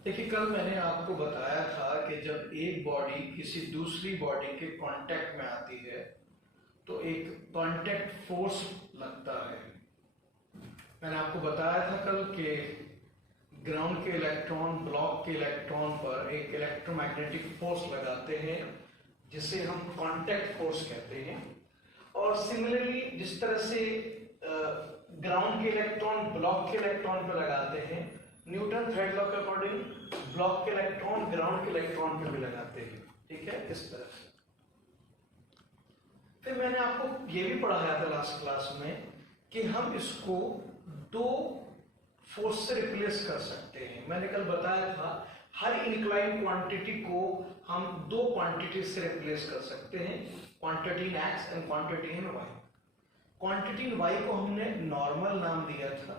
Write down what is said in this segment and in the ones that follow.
देखिए, कल मैंने आपको बताया था कि जब एक बॉडी किसी दूसरी बॉडी के कांटेक्ट में आती है तो एक कांटेक्ट फोर्स लगता है। मैंने आपको बताया था कल कि ग्राउंड के इलेक्ट्रॉन ब्लॉक के इलेक्ट्रॉन पर एक इलेक्ट्रोमैग्नेटिक फोर्स लगाते हैं जिसे हम कांटेक्ट फोर्स कहते हैं। और सिमिलरली जिस तरह से ग्राउंड के इलेक्ट्रॉन ब्लॉक के इलेक्ट्रॉन पर लगाते हैं, न्यूटन थ्रेड लॉ के अकॉर्डिंग ब्लॉक के इलेक्ट्रॉन ग्राउंड के इलेक्ट्रॉन पर भी लगाते हैं। ठीक है, इस तरह से। फिर मैंने आपको ये भी पढ़ाया था लास्ट क्लास में कि हम इसको दो फोर्स से रिप्लेस कर सकते हैं। मैंने कल बताया था हर इंक्लाइन क्वांटिटी को हम दो क्वांटिटी से रिप्लेस कर सकते हैं, quantity in X and quantity in Y. Quantity in Y को हमने नॉर्मल नाम दिया था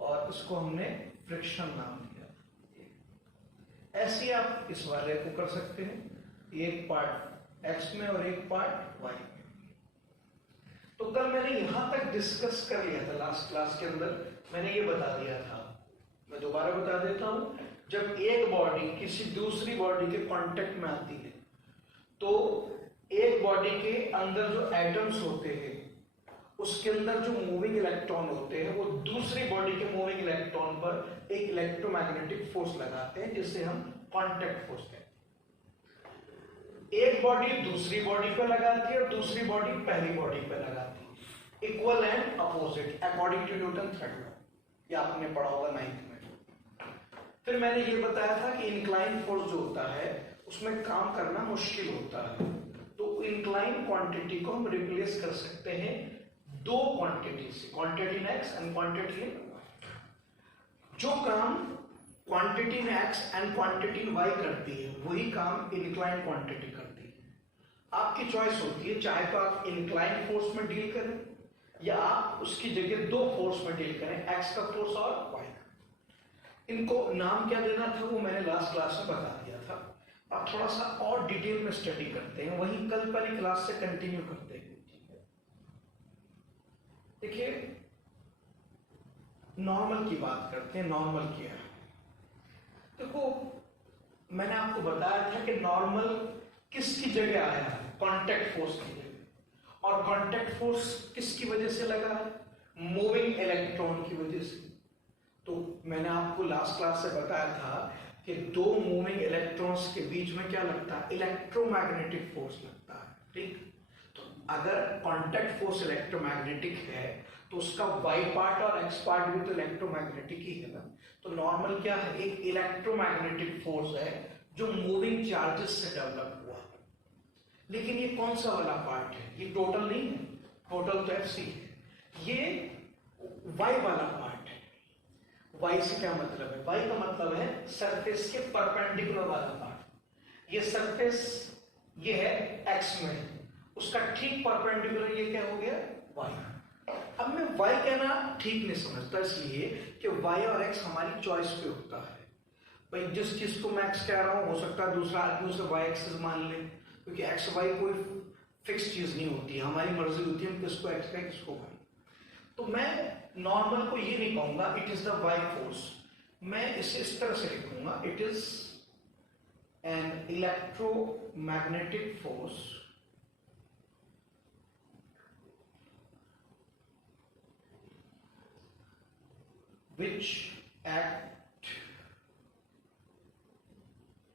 और इसको हमने फ्रिक्शन नाम दिया। ऐसे आप इस वाले को कर सकते हैं, एक पार्ट एक्स में और एक पार्ट वाई में। तो कल मैंने यहां तक डिस्कस कर लिया था, लास्ट क्लास के अंदर मैंने ये बता दिया था, मैं दोबारा बता देता हूं। जब एक बॉडी किसी दूसरी बॉडी के कांटेक्ट में आती है तो एक बॉडी के अंदर जो एटम्स होते हैं उसके अंदर जो मूविंग इलेक्ट्रॉन होते हैं वो दूसरी बॉडी के मूविंग इलेक्ट्रॉन पर एक इलेक्ट्रोमैग्नेटिक फोर्स लगाते हैं जिसे हम कांटेक्ट फोर्स कहते हैं। एक बॉडी दूसरी बॉडी पर लगाती है और दूसरी बॉडी पहली बॉडी पर लगाती है, equal and opposite according to Newton third law. ये आपने पढ़ा होगा 9th में। फिर मैंने ये बताया था कि इंक्लाइन फोर्स जो होता है उसमें काम करना मुश्किल होता है, तो इंक्लाइन क्वांटिटी को हम रिप्लेस कर सकते हैं दो क्वांटिटी से, quantity in X and quantity in Y. जो काम quantity in X and quantity in Y करती है वही काम इंक्लाइन क्वांटिटी करती है। आपकी चॉइस होती है, चाहे तो आप इंक्लाइन फोर्स में डील करें या आप उसकी जगह दो फोर्स में डील करें, एक्स का फोर्स और वाई का। इनको नाम क्या देना था वो मैंने लास्ट क्लास में बता दिया था। अब थोड़ा सा और डिटेल में स्टडी करते हैं, वही कल वाली क्लास से कंटिन्यू करते हैं। देखिए, नॉर्मल की बात करते हैं। नॉर्मल क्या है? देखो, मैंने आपको बताया था कि नॉर्मल किसकी जगह आया है? कांटेक्ट फोर्स की जगह। और कांटेक्ट फोर्स किसकी वजह से लगा है? मूविंग इलेक्ट्रॉन की वजह से। तो मैंने आपको लास्ट क्लास से बताया था कि दो मूविंग इलेक्ट्रॉन्स के बीच में क्या लगता है? इलेक्ट्रोमैग्नेटिक फोर्स लगता है। ठीक, तो अगर कांटेक्ट फोर्स इलेक्ट्रोमैग्नेटिक है तो उसका वाई पार्ट और एक्स पार्ट भी तो इलेक्ट्रोमैग्नेटिक ही है ना। तो नॉर्मल क्या है? एक इलेक्ट्रोमैग्नेटिक फोर्स है जो मूविंग चार्जेस से डेवलप हुआ है। लेकिन ये कौन सा वाला पार्ट है? ये टोटल नहीं है, टोटल तो एफसी है। ये वाई वाला पार्ट है। वाई से क्या मतलब है? वाई का मतलब है सरफेस के परपेंडिकुलर वाला पार्ट। ये सरफेस ये है एक्स में, उसका ठीक परपेंडिकुलर ये क्या हो गया? वाई। अब मैं वाई कहना ठीक नहीं समझता, इसलिए कि वाई और एक्स हमारी चॉइस पे होता है। भाई जिस चीज को मैं एक्स कह रहा हूं हो सकता है दूसरा आदमी उसे वाई एक्सिस मान ले, क्योंकि एक्स वाई कोई फिक्स चीज नहीं होती है, हमारी मर्जी होती है हम किसको एक्स कहें किसको वाई। तो मैं नॉर्मल को ये नहीं कहूंगा it is the Y force, मैं इसे इस तरह से लिखूंगा, it is an electromagnetic force which act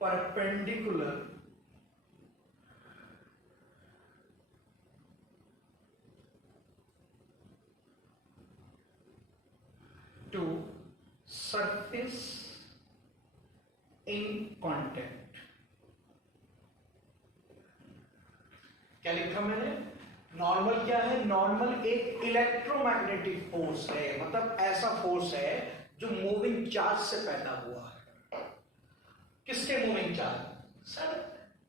perpendicular to surface in contact। क्या लिखा मैंने? नॉर्मल क्या है? नॉर्मल एक इलेक्ट्रोमैग्नेटिक फोर्स है, मतलब ऐसा फोर्स है जो मूविंग चार्ज से पैदा हुआ है। किसके मूविंग चार्ज? सर,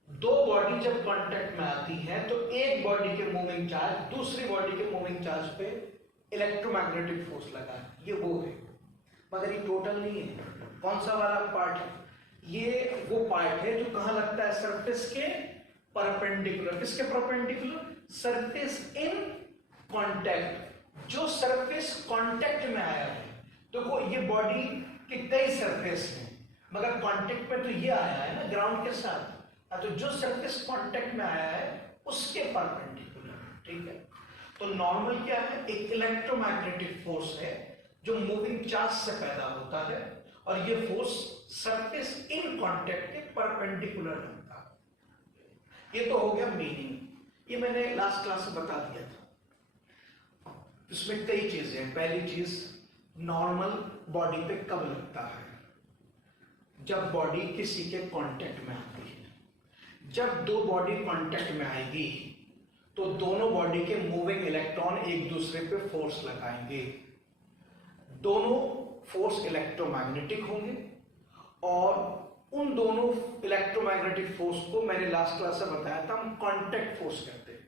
दो बॉडी जब कांटेक्ट में आती है तो एक बॉडी के मूविंग चार्ज दूसरी बॉडी के मूविंग चार्ज पे इलेक्ट्रोमैग्नेटिक फोर्स लगा है, ये वो है। मगर ये टोटल नहीं है। कौन सा वाला पार्ट है? ये वो पार्ट है जो कहां लगता है? सरफेस के परपेंडिकुलर। किसके परपेंडिकुलर? Surface in contact. जो सरफेस कांटेक्ट में आया है, देखो ये बॉडी के कई सरफेस हैं, मगर कांटेक्ट में तो ये आया है ना ग्राउंड के साथ, तो जो सरफेस कांटेक्ट में आया है उसके परपेंडिकुलर, ठीक है। तो नॉर्मल क्या है, एक इलेक्ट्रोमैग्नेटिक फोर्स है जो मूविंग चार्ज से पैदा होता है और ये फोर्स सरफेस इन कांटेक्ट के परपेंडिकुलर लगता है। ये तो हो गया मीनिंग, ये मैंने लास्ट क्लास में बता दिया था। इसमें कई चीजें हैं। पहली चीज, नॉर्मल बॉडी पे कब लगता है, जब बॉडी किसी के कांटेक्ट में आती है। जब दो बॉडी कांटेक्ट में आएगी तो दोनों बॉडी के मूविंग इलेक्ट्रॉन एक दूसरे पे फोर्स लगाएंगे। दोनों फोर्स इलेक्ट्रोमैग्नेटिक होंगे और उन दोनों इलेक्ट्रोमैग्नेटिक फोर्स को मैंने लास्ट क्लास में बताया था हम कांटेक्ट फोर्स कहते हैं।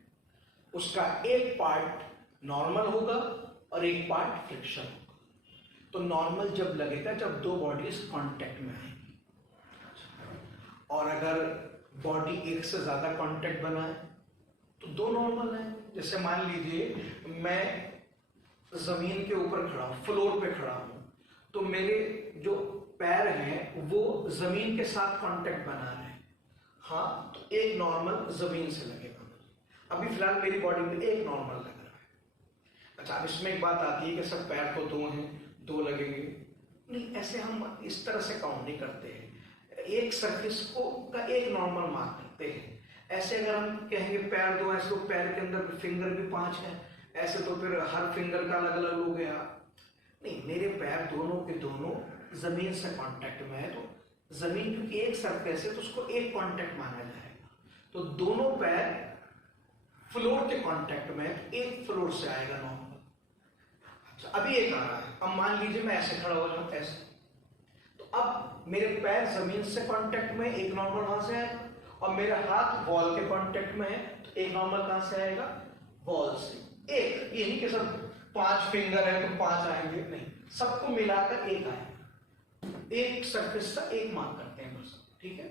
उसका एक पार्ट नॉर्मल होगा और एक पार्ट फ्रिक्शन होगा। तो नॉर्मल जब लगेगा जब दो बॉडीज कांटेक्ट में आएंगी, और अगर बॉडी एक से ज्यादा कांटेक्ट बनाए तो दो नॉर्मल है। जैसे मान लीजिए मैं जमीन के ऊपर खड़ा हूं, फ्लोर पे खड़ा हूं, तो मेरे जो पैर हैं वो जमीन के साथ कांटेक्ट बना रहे हैं, हाँ, तो एक नॉर्मल जमीन से लगेगा। अभी फिलहाल मेरी बॉडी में एक नॉर्मल लग रहा है। अच्छा, अब इसमें एक बात आती है कि सब पैर तो दो हैं, दो लगेंगे नहीं, ऐसे हम इस तरह से काउंट नहीं करते हैं। एक सरफेस को का एक नॉर्मल मार्क करते हैं। ऐसे अगर हम कहेंगे पैर दो, ऐसे तो पैर के अंदर फिंगर भी 5 है, ऐसे तो फिर हर फिंगर का अलग अलग हो गया। नहीं, मेरे पैर दोनों के दोनों जमीन से कांटेक्ट में है, तो जमीन क्योंकि एक सरफेस है तो उसको एक कांटेक्ट माना जाएगा। तो दोनों पैर फ्लोर के कांटेक्ट में, एक फ्लोर से आएगा नॉर्मल। अच्छा, अभी एक आ रहा है, अब मान लीजिए मैं ऐसे खड़ा हो जाऊं, ऐसे, तो अब मेरे पैर जमीन से कांटेक्ट में, एक नॉर्मल वहां से आएगा, और मेरा हाथ वॉल के कांटेक्ट में है तो एक नॉर्मल कहां से आएगा, वॉल से। एक, ये नहीं कि सब 5 फिंगर है तो 5 आएंगे, नहीं, सबको मिलाकर एक आएगा। एक सरफेस का एक मार्क करते हैं बस, ठीक है।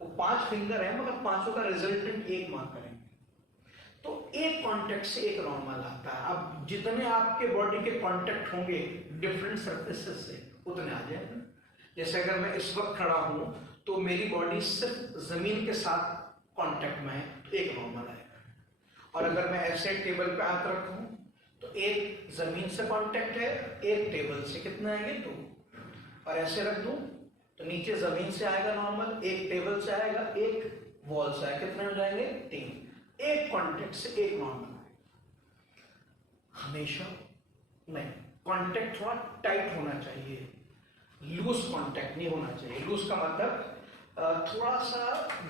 वो 5 फिंगर है मगर पांचों का रिजल्टेंट एक मार्क करेंगे। तो एक कांटेक्ट से एक नॉर्मल आता है। अब जितने आपके बॉडी के कांटेक्ट होंगे डिफरेंट सरफेसेस से उतने आ जाएंगे। जैसे अगर मैं इस वक्त खड़ा हूं तो मेरी बॉडी सिर्फ जमीन के साथ कांटेक्ट में है तो एक नॉर्मल आएगा। और अगर मैं ऐसे टेबल पे हाथ रखूं तो एक जमीन से कांटेक्ट है, एक टेबल से, कितने आएंगे, 2। और ऐसे रख दूं तो नीचे जमीन से आएगा नॉर्मल, एक टेबल से आएगा, एक वॉल से आएगा, कितने हो जाएंगे, 3। एक कांटेक्ट से एक नॉर्मल। हमेशा नहीं, कांटेक्ट थोड़ा टाइट होना चाहिए, लूज कांटेक्ट नहीं होना चाहिए। लूज का मतलब थोड़ा सा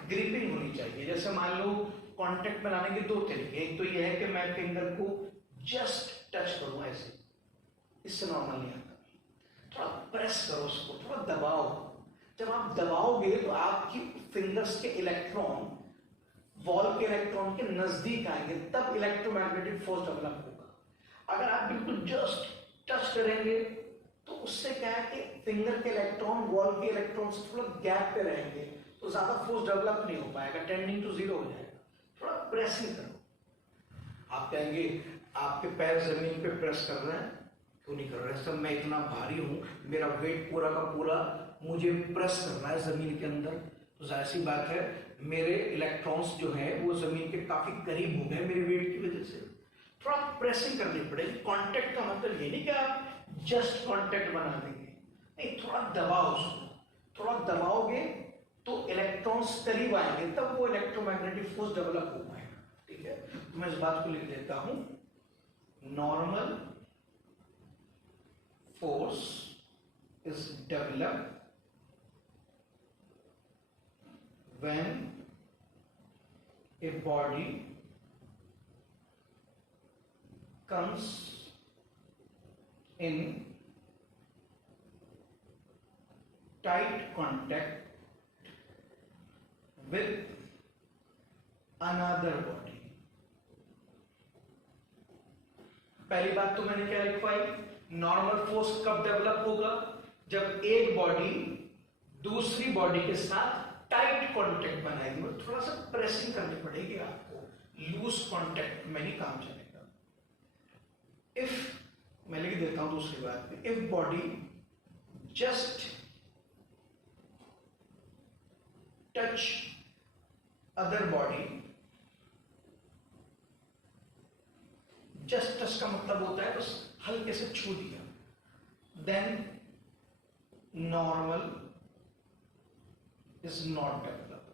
ग्रिपिंग होनी चाहिए। जैसे मान लो कांटेक्ट बनाने के 2 तरीके, एक तो यह है कि मैं फिंगर को जस्ट टच करूं ऐसे, इससे नॉर्मल नहीं आता। थोड़ा प्रेस करो उसको, थोड़ा दबाओ। जब आप दबाओगे तो आपकी फिंगर्स के इलेक्ट्रॉन वॉल के इलेक्ट्रॉन के नजदीक आएंगे, तब इलेक्ट्रोमैग्नेटिक फोर्स डेवलप होगा। अगर आप बिल्कुल जस्ट टच करेंगे तो उससे क्या है कि फिंगर के इलेक्ट्रॉन वॉल के इलेक्ट्रॉन से थोड़ा गैप पे रहेंगे, तो ज्यादा फोर्स डेवलप नहीं हो पाएगा, टेंडिंग टू 0 हो जाएगा। थोड़ा प्रेसिंग करो। आप कहेंगे आपके पैर जमीन पे प्रेस कर रहे हैं, क्यों नहीं कर रहे, सब मैं इतना भारी हूं, मेरा वेट पूरा का पूरा मुझे प्रेस कर रहा है जमीन के अंदर, तो जाहिर सी बात है मेरे इलेक्ट्रॉन्स जो है वो जमीन के काफी करीब हो गए मेरे वेट की वजह से। थोड़ा प्रेसिंग करनी पड़ेगी। कांटेक्ट का मतलब ये नहीं कि आप जस्ट कांटेक्ट बना देंगे, नहीं, थोड़ा दबाओ उसको। थोड़ा दबाओगे तो इलेक्ट्रॉन्स करीब आएंगे, तब वो इलेक्ट्रोमैग्नेटिक फोर्स डेवलप हो पाएगा, ठीक है। तो मैं इस बात को लिख देता हूं, normal force is developed when a body comes in tight contact with another body। पहली बात तो मैंने क्या लिखवाई, नॉर्मल फोर्स कब डेवलप होगा, जब एक बॉडी दूसरी बॉडी के साथ टाइट कांटेक्ट बनाएगी, मतलब थोड़ा सा प्रेसिंग करनी पड़ेगी आपको, लूज कांटेक्ट में नहीं काम चलेगा। इफ, मैं लिख देता हूं दूसरी बात में, if body just touch other body, just touch का मतलब होता है बस हल्के से छू दिया, then normal is not develop.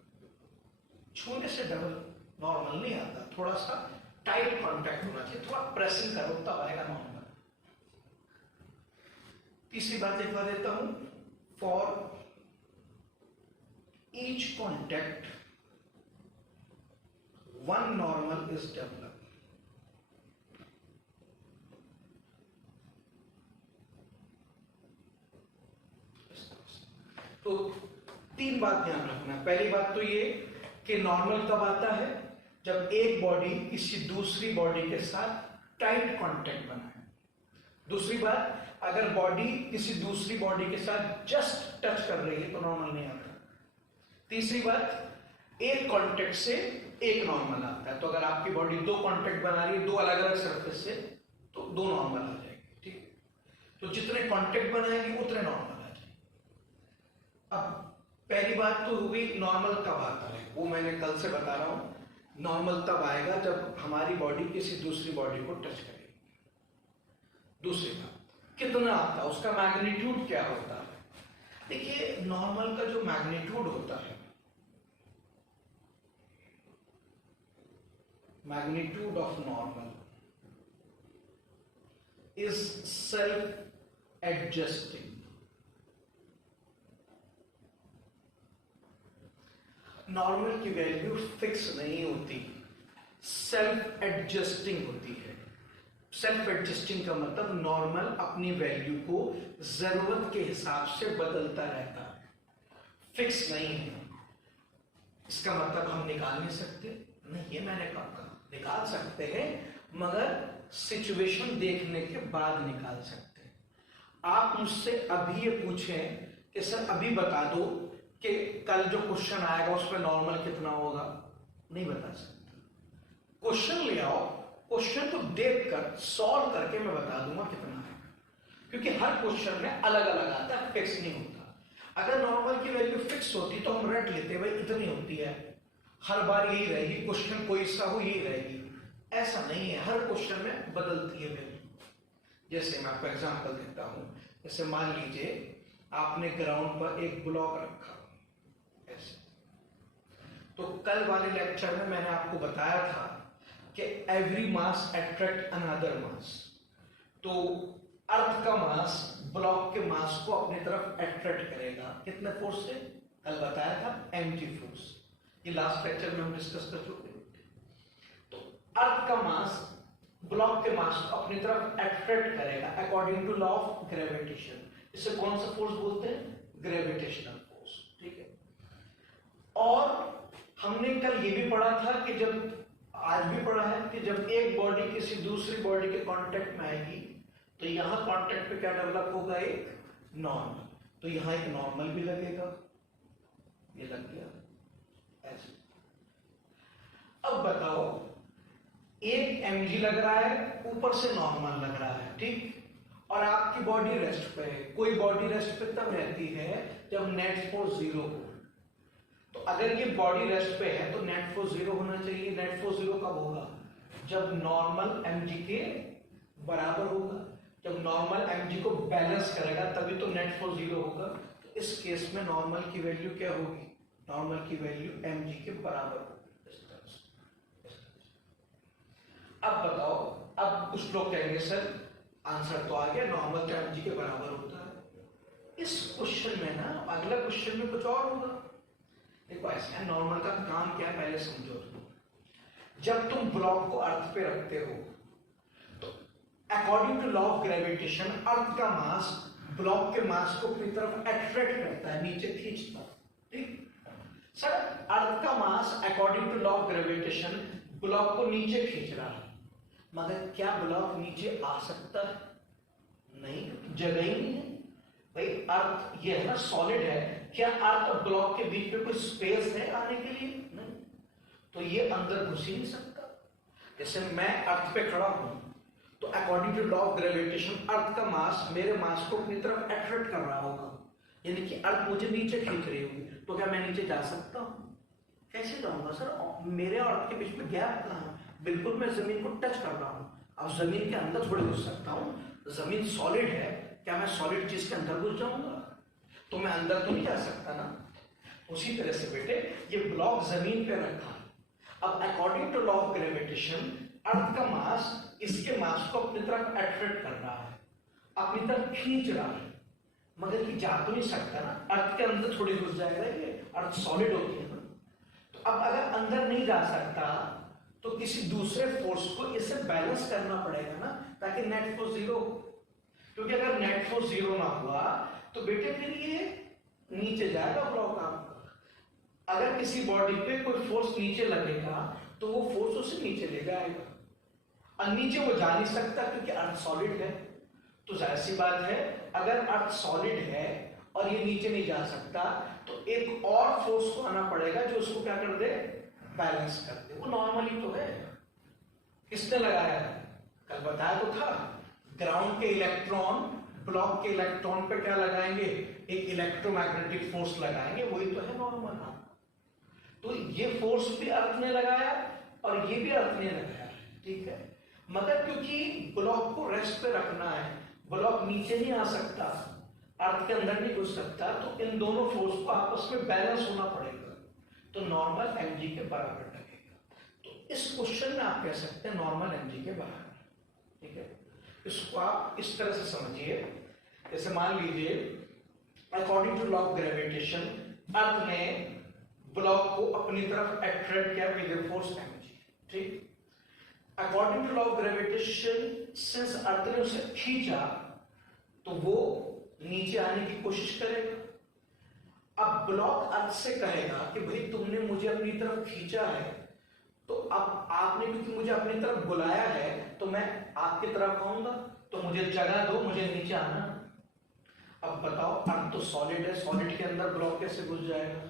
छूने से डबल नॉर्मल नहीं आता, थोड़ा सा टाइट कांटेक्ट होना चाहिए, थोड़ा प्रेसिंग करो तब आएगा नॉर्मल। तीसरी बात लिखवा देता हूं, for each contact one normal is develop. तो तीन बात ध्यान रखना। पहली बात तो ये कि नॉर्मल कब आता है, जब एक बॉडी किसी दूसरी बॉडी के साथ टाइट कांटेक्ट बनाए। दूसरी बात, अगर बॉडी किसी दूसरी बॉडी के साथ जस्ट टच कर रही है तो नॉर्मल नहीं आता। तीसरी बात, एक कांटेक्ट से एक नॉर्मल आता है। तो अगर आपकी बॉडी दो कांटेक्ट बना रही है दो अलग अलग सरफेस से, तो दो नॉर्मल आ जाएगी, ठीक है। तो जितने कांटेक्ट बनाएंगे उतने नॉर्मल आ जाएंगे। अब पहली बात तो हो गई नॉर्मल कब आता है, वो मैंने कल से बता रहा हूं। नॉर्मल तब आएगा जब हमारी बॉडी किसी दूसरी बॉडी को टच करेगी। दूसरी बात, कितना आता है, उसका मैग्नीट्यूड क्या होता है। देखिए, नॉर्मल का जो मैग्नीट्यूड होता है, magnitude of normal is self adjusting. Normal की वैल्यू फिक्स नहीं होती, सेल्फ एडजस्टिंग होती है। सेल्फ एडजस्टिंग का मतलब नॉर्मल अपनी वैल्यू को जरूरत के हिसाब से बदलता रहता है, फिक्स नहीं है। इसका मतलब हम निकाल नहीं सकते, नहीं, ये मैंने कब कहा, निकाल सकते हैं मगर सिचुएशन देखने के बाद निकाल सकते हैं। आप मुझसे अभी ये पूछें कि सर अभी बता दो कि कल जो क्वेश्चन आएगा उसमें नॉर्मल कितना होगा, नहीं बता सकता। क्वेश्चन ले आओ, क्वेश्चन को देखकर सॉल्व करके मैं बता दूंगा कितना है, क्योंकि हर क्वेश्चन में अलग अलग आता है, फिक्स नहीं होता। अगर नॉर्मल की वैल्यू फिक्स होती तो हम रट लेते, भाई इतनी होती है, हर बार यही रहेगी, क्वेश्चन कोई सा हो यही रहेगी। ऐसा नहीं है, हर क्वेश्चन में बदलती है वैल्यू। जैसे मैं आपको एग्जांपल देता हूं, जैसे मान लीजिए आपने ग्राउंड पर एक ब्लॉक रखा ऐसे, तो कल वाले लेक्चर में मैंने आपको बताया था कि एवरी मास अट्रैक्ट अनदर मास। तो अर्थ का मास ब्लॉक के मास को अपनी तरफ अट्रैक्ट करेगा, कितने फोर्स से, कल बताया था mg फोर्स, ये लास्ट लेक्चर में हम डिस्कस कर चुके हैं। तो अर्थ का मास ब्लॉक के मास को अपनी तरफ अट्रैक्ट करेगा according to law of gravitation. इसे कौन सा फोर्स बोलते हैं, ग्रेविटेशनल फोर्स, ठीक है। और हमने कल ये भी पढ़ा था कि जब, आज भी पढ़ा है कि जब एक बॉडी किसी दूसरी बॉडी के कांटेक्ट में आएगी तो यहां कांटेक्ट पे क्या डेवलप होगा, एक नॉर्मल। तो यहां एक नॉर्मल भी लगेगा, ये लग गया ऐसे। अब बताओ, एक mg लग रहा है, ऊपर से नॉर्मल लग रहा है, ठीक, और आपकी बॉडी रेस्ट पे है। कोई बॉडी रेस्ट पे तब रहती है जब नेट फोर्स 0 हो। तो अगर ये बॉडी रेस्ट पे है तो नेट फोर्स 0 होना चाहिए। नेट फोर्स 0 कब होगा, जब नॉर्मल mg के बराबर होगा। जब नॉर्मल mg को बैलेंस करेगा तभी तो नेट फोर्स 0 होगा। तो इस केस में नॉर्मल की वैल्यू क्या होगी, नॉर्मल की वैल्यू mg के बराबर होगी। अब बताओ, अब कुछ लोग कहेंगे सर आंसर तो आ गया, नॉर्मल तो mg के बराबर होता है। इस क्वेश्चन में ना, अगला क्वेश्चन में कुछ और होगा। देखो ऐसा है, नॉर्मल का काम क्या है पहले समझो। जब तुम ब्लॉक को अर्थ पे रखते हो तो according to law of gravitation earth का मास ब्लॉक के मास को अपनी तरफ अट्रैक्ट करता है, नीचे खींचता है, ठीक। सर अर्थ का mass according to law of gravitation block को नीचे खींच रहा है, मगर क्या ब्लॉक नीचे आ सकता है, नहीं, जगह ही नहीं है। भाई अर्थ ये है ना, सॉलिड है, क्या अर्थ और ब्लॉक के बीच में कोई स्पेस है आने के लिए, नहीं, तो ये अंदर घुस ही नहीं सकता। जैसे मैं अर्थ पे खड़ा हूं तो according to law of gravitation earth का मास मेरे मास को अपनी तरफ अट्रैक्ट कर रहा होगा, यानी कि अर्थ मुझे नीचे खींच रही होगी, तो क्या मैं नीचे जा सकता हूँ? कैसे जाऊंगा सर, मेरे और अर्थ के बीच में गैप कहाँ है? बिल्कुल मैं जमीन को टच कर रहा हूँ। अब जमीन के अंदर थोड़ी घुस सकता हूँ, जमीन सॉलिड है, क्या मैं सॉलिड चीज के अंदर घुस जाऊंगा? तो मैं अंदर तो नहीं जा सकता ना। उसी तरह से बेटे ये ब्लॉक जमीन पे रखा है, अब according to law of gravitation earth का मास इसके मास को अपनी तरफ अट्रैक्ट कर रहा है, अपनी तरफ खींच रहा है, मगर ये जा तो नहीं सकता ना, अर्थ के अंदर थोड़ी घुस जाएगा, ये अर्थ सॉलिड होती है ना। तो अब अगर अंदर नहीं जा सकता तो किसी दूसरे फोर्स को इसे बैलेंस करना पड़ेगा ना, ताकि नेट फोर्स जीरो, क्योंकि अगर नेट फोर्स जीरो ना हुआ तो बेटे फिर ये नीचे जाएगा ब्लॉक आपका। अगर किसी बॉडी पे कोई फोर्स नीचे लगेगा तो वो फोर्स उसे नीचे ले जाएगा, और नीचे वो जा नहीं सकता क्योंकि अर्थ सॉलिड है। तो जाहिर सी बात है अगर अर्थ सॉलिड है और ये नीचे नहीं जा सकता तो एक और फोर्स को आना पड़ेगा जो उसको क्या कर दे, बैलेंस कर दे। वो नॉर्मली तो है, किसने लगाया है? कल बताया तो था, ग्राउंड के इलेक्ट्रॉन ब्लॉक के इलेक्ट्रॉन पे क्या लगाएंगे, एक इलेक्ट्रोमैग्नेटिक फोर्स लगाएंगे, वही तो है नॉर्मल। तो ये फोर्स भी अर्थ ने लगाया और ये भी अर्थ ने लगाया, ठीक है। मगर क्योंकि ब्लॉक को रेस्ट पे रखना है, ब्लॉक नीचे नहीं आ सकता, अर्थ के अंदर नहीं घुस सकता, तो इन दोनों फोर्स को आपस में बैलेंस होना पड़ेगा, तो नॉर्मल mg के बराबर लगेगा। तो इस क्वेश्चन में आप कह सकते हैं नॉर्मल mg के बराबर, ठीक है। इसको आप इस तरह से समझिए, जैसे मान लीजिए according to law of gravitation earth ने ब्लॉक को अपनी तरफ अट्रैक्ट किया विद फोर्स mg, ठीक। According to law of gravitation since earth ने उसे खींचा तो वो नीचे आने की कोशिश करेगा। अब ब्लॉक अर्थ से कहेगा कि भाई तुमने मुझे अपनी तरफ खींचा है, तो अब आपने क्योंकि मुझे अपनी तरफ बुलाया है तो मैं आपकी तरफ आऊंगा, तो मुझे जगह दो, मुझे नीचे आना। अब बताओ अर्थ तो सॉलिड है, सॉलिड के अंदर ब्लॉक कैसे घुस जाएगा?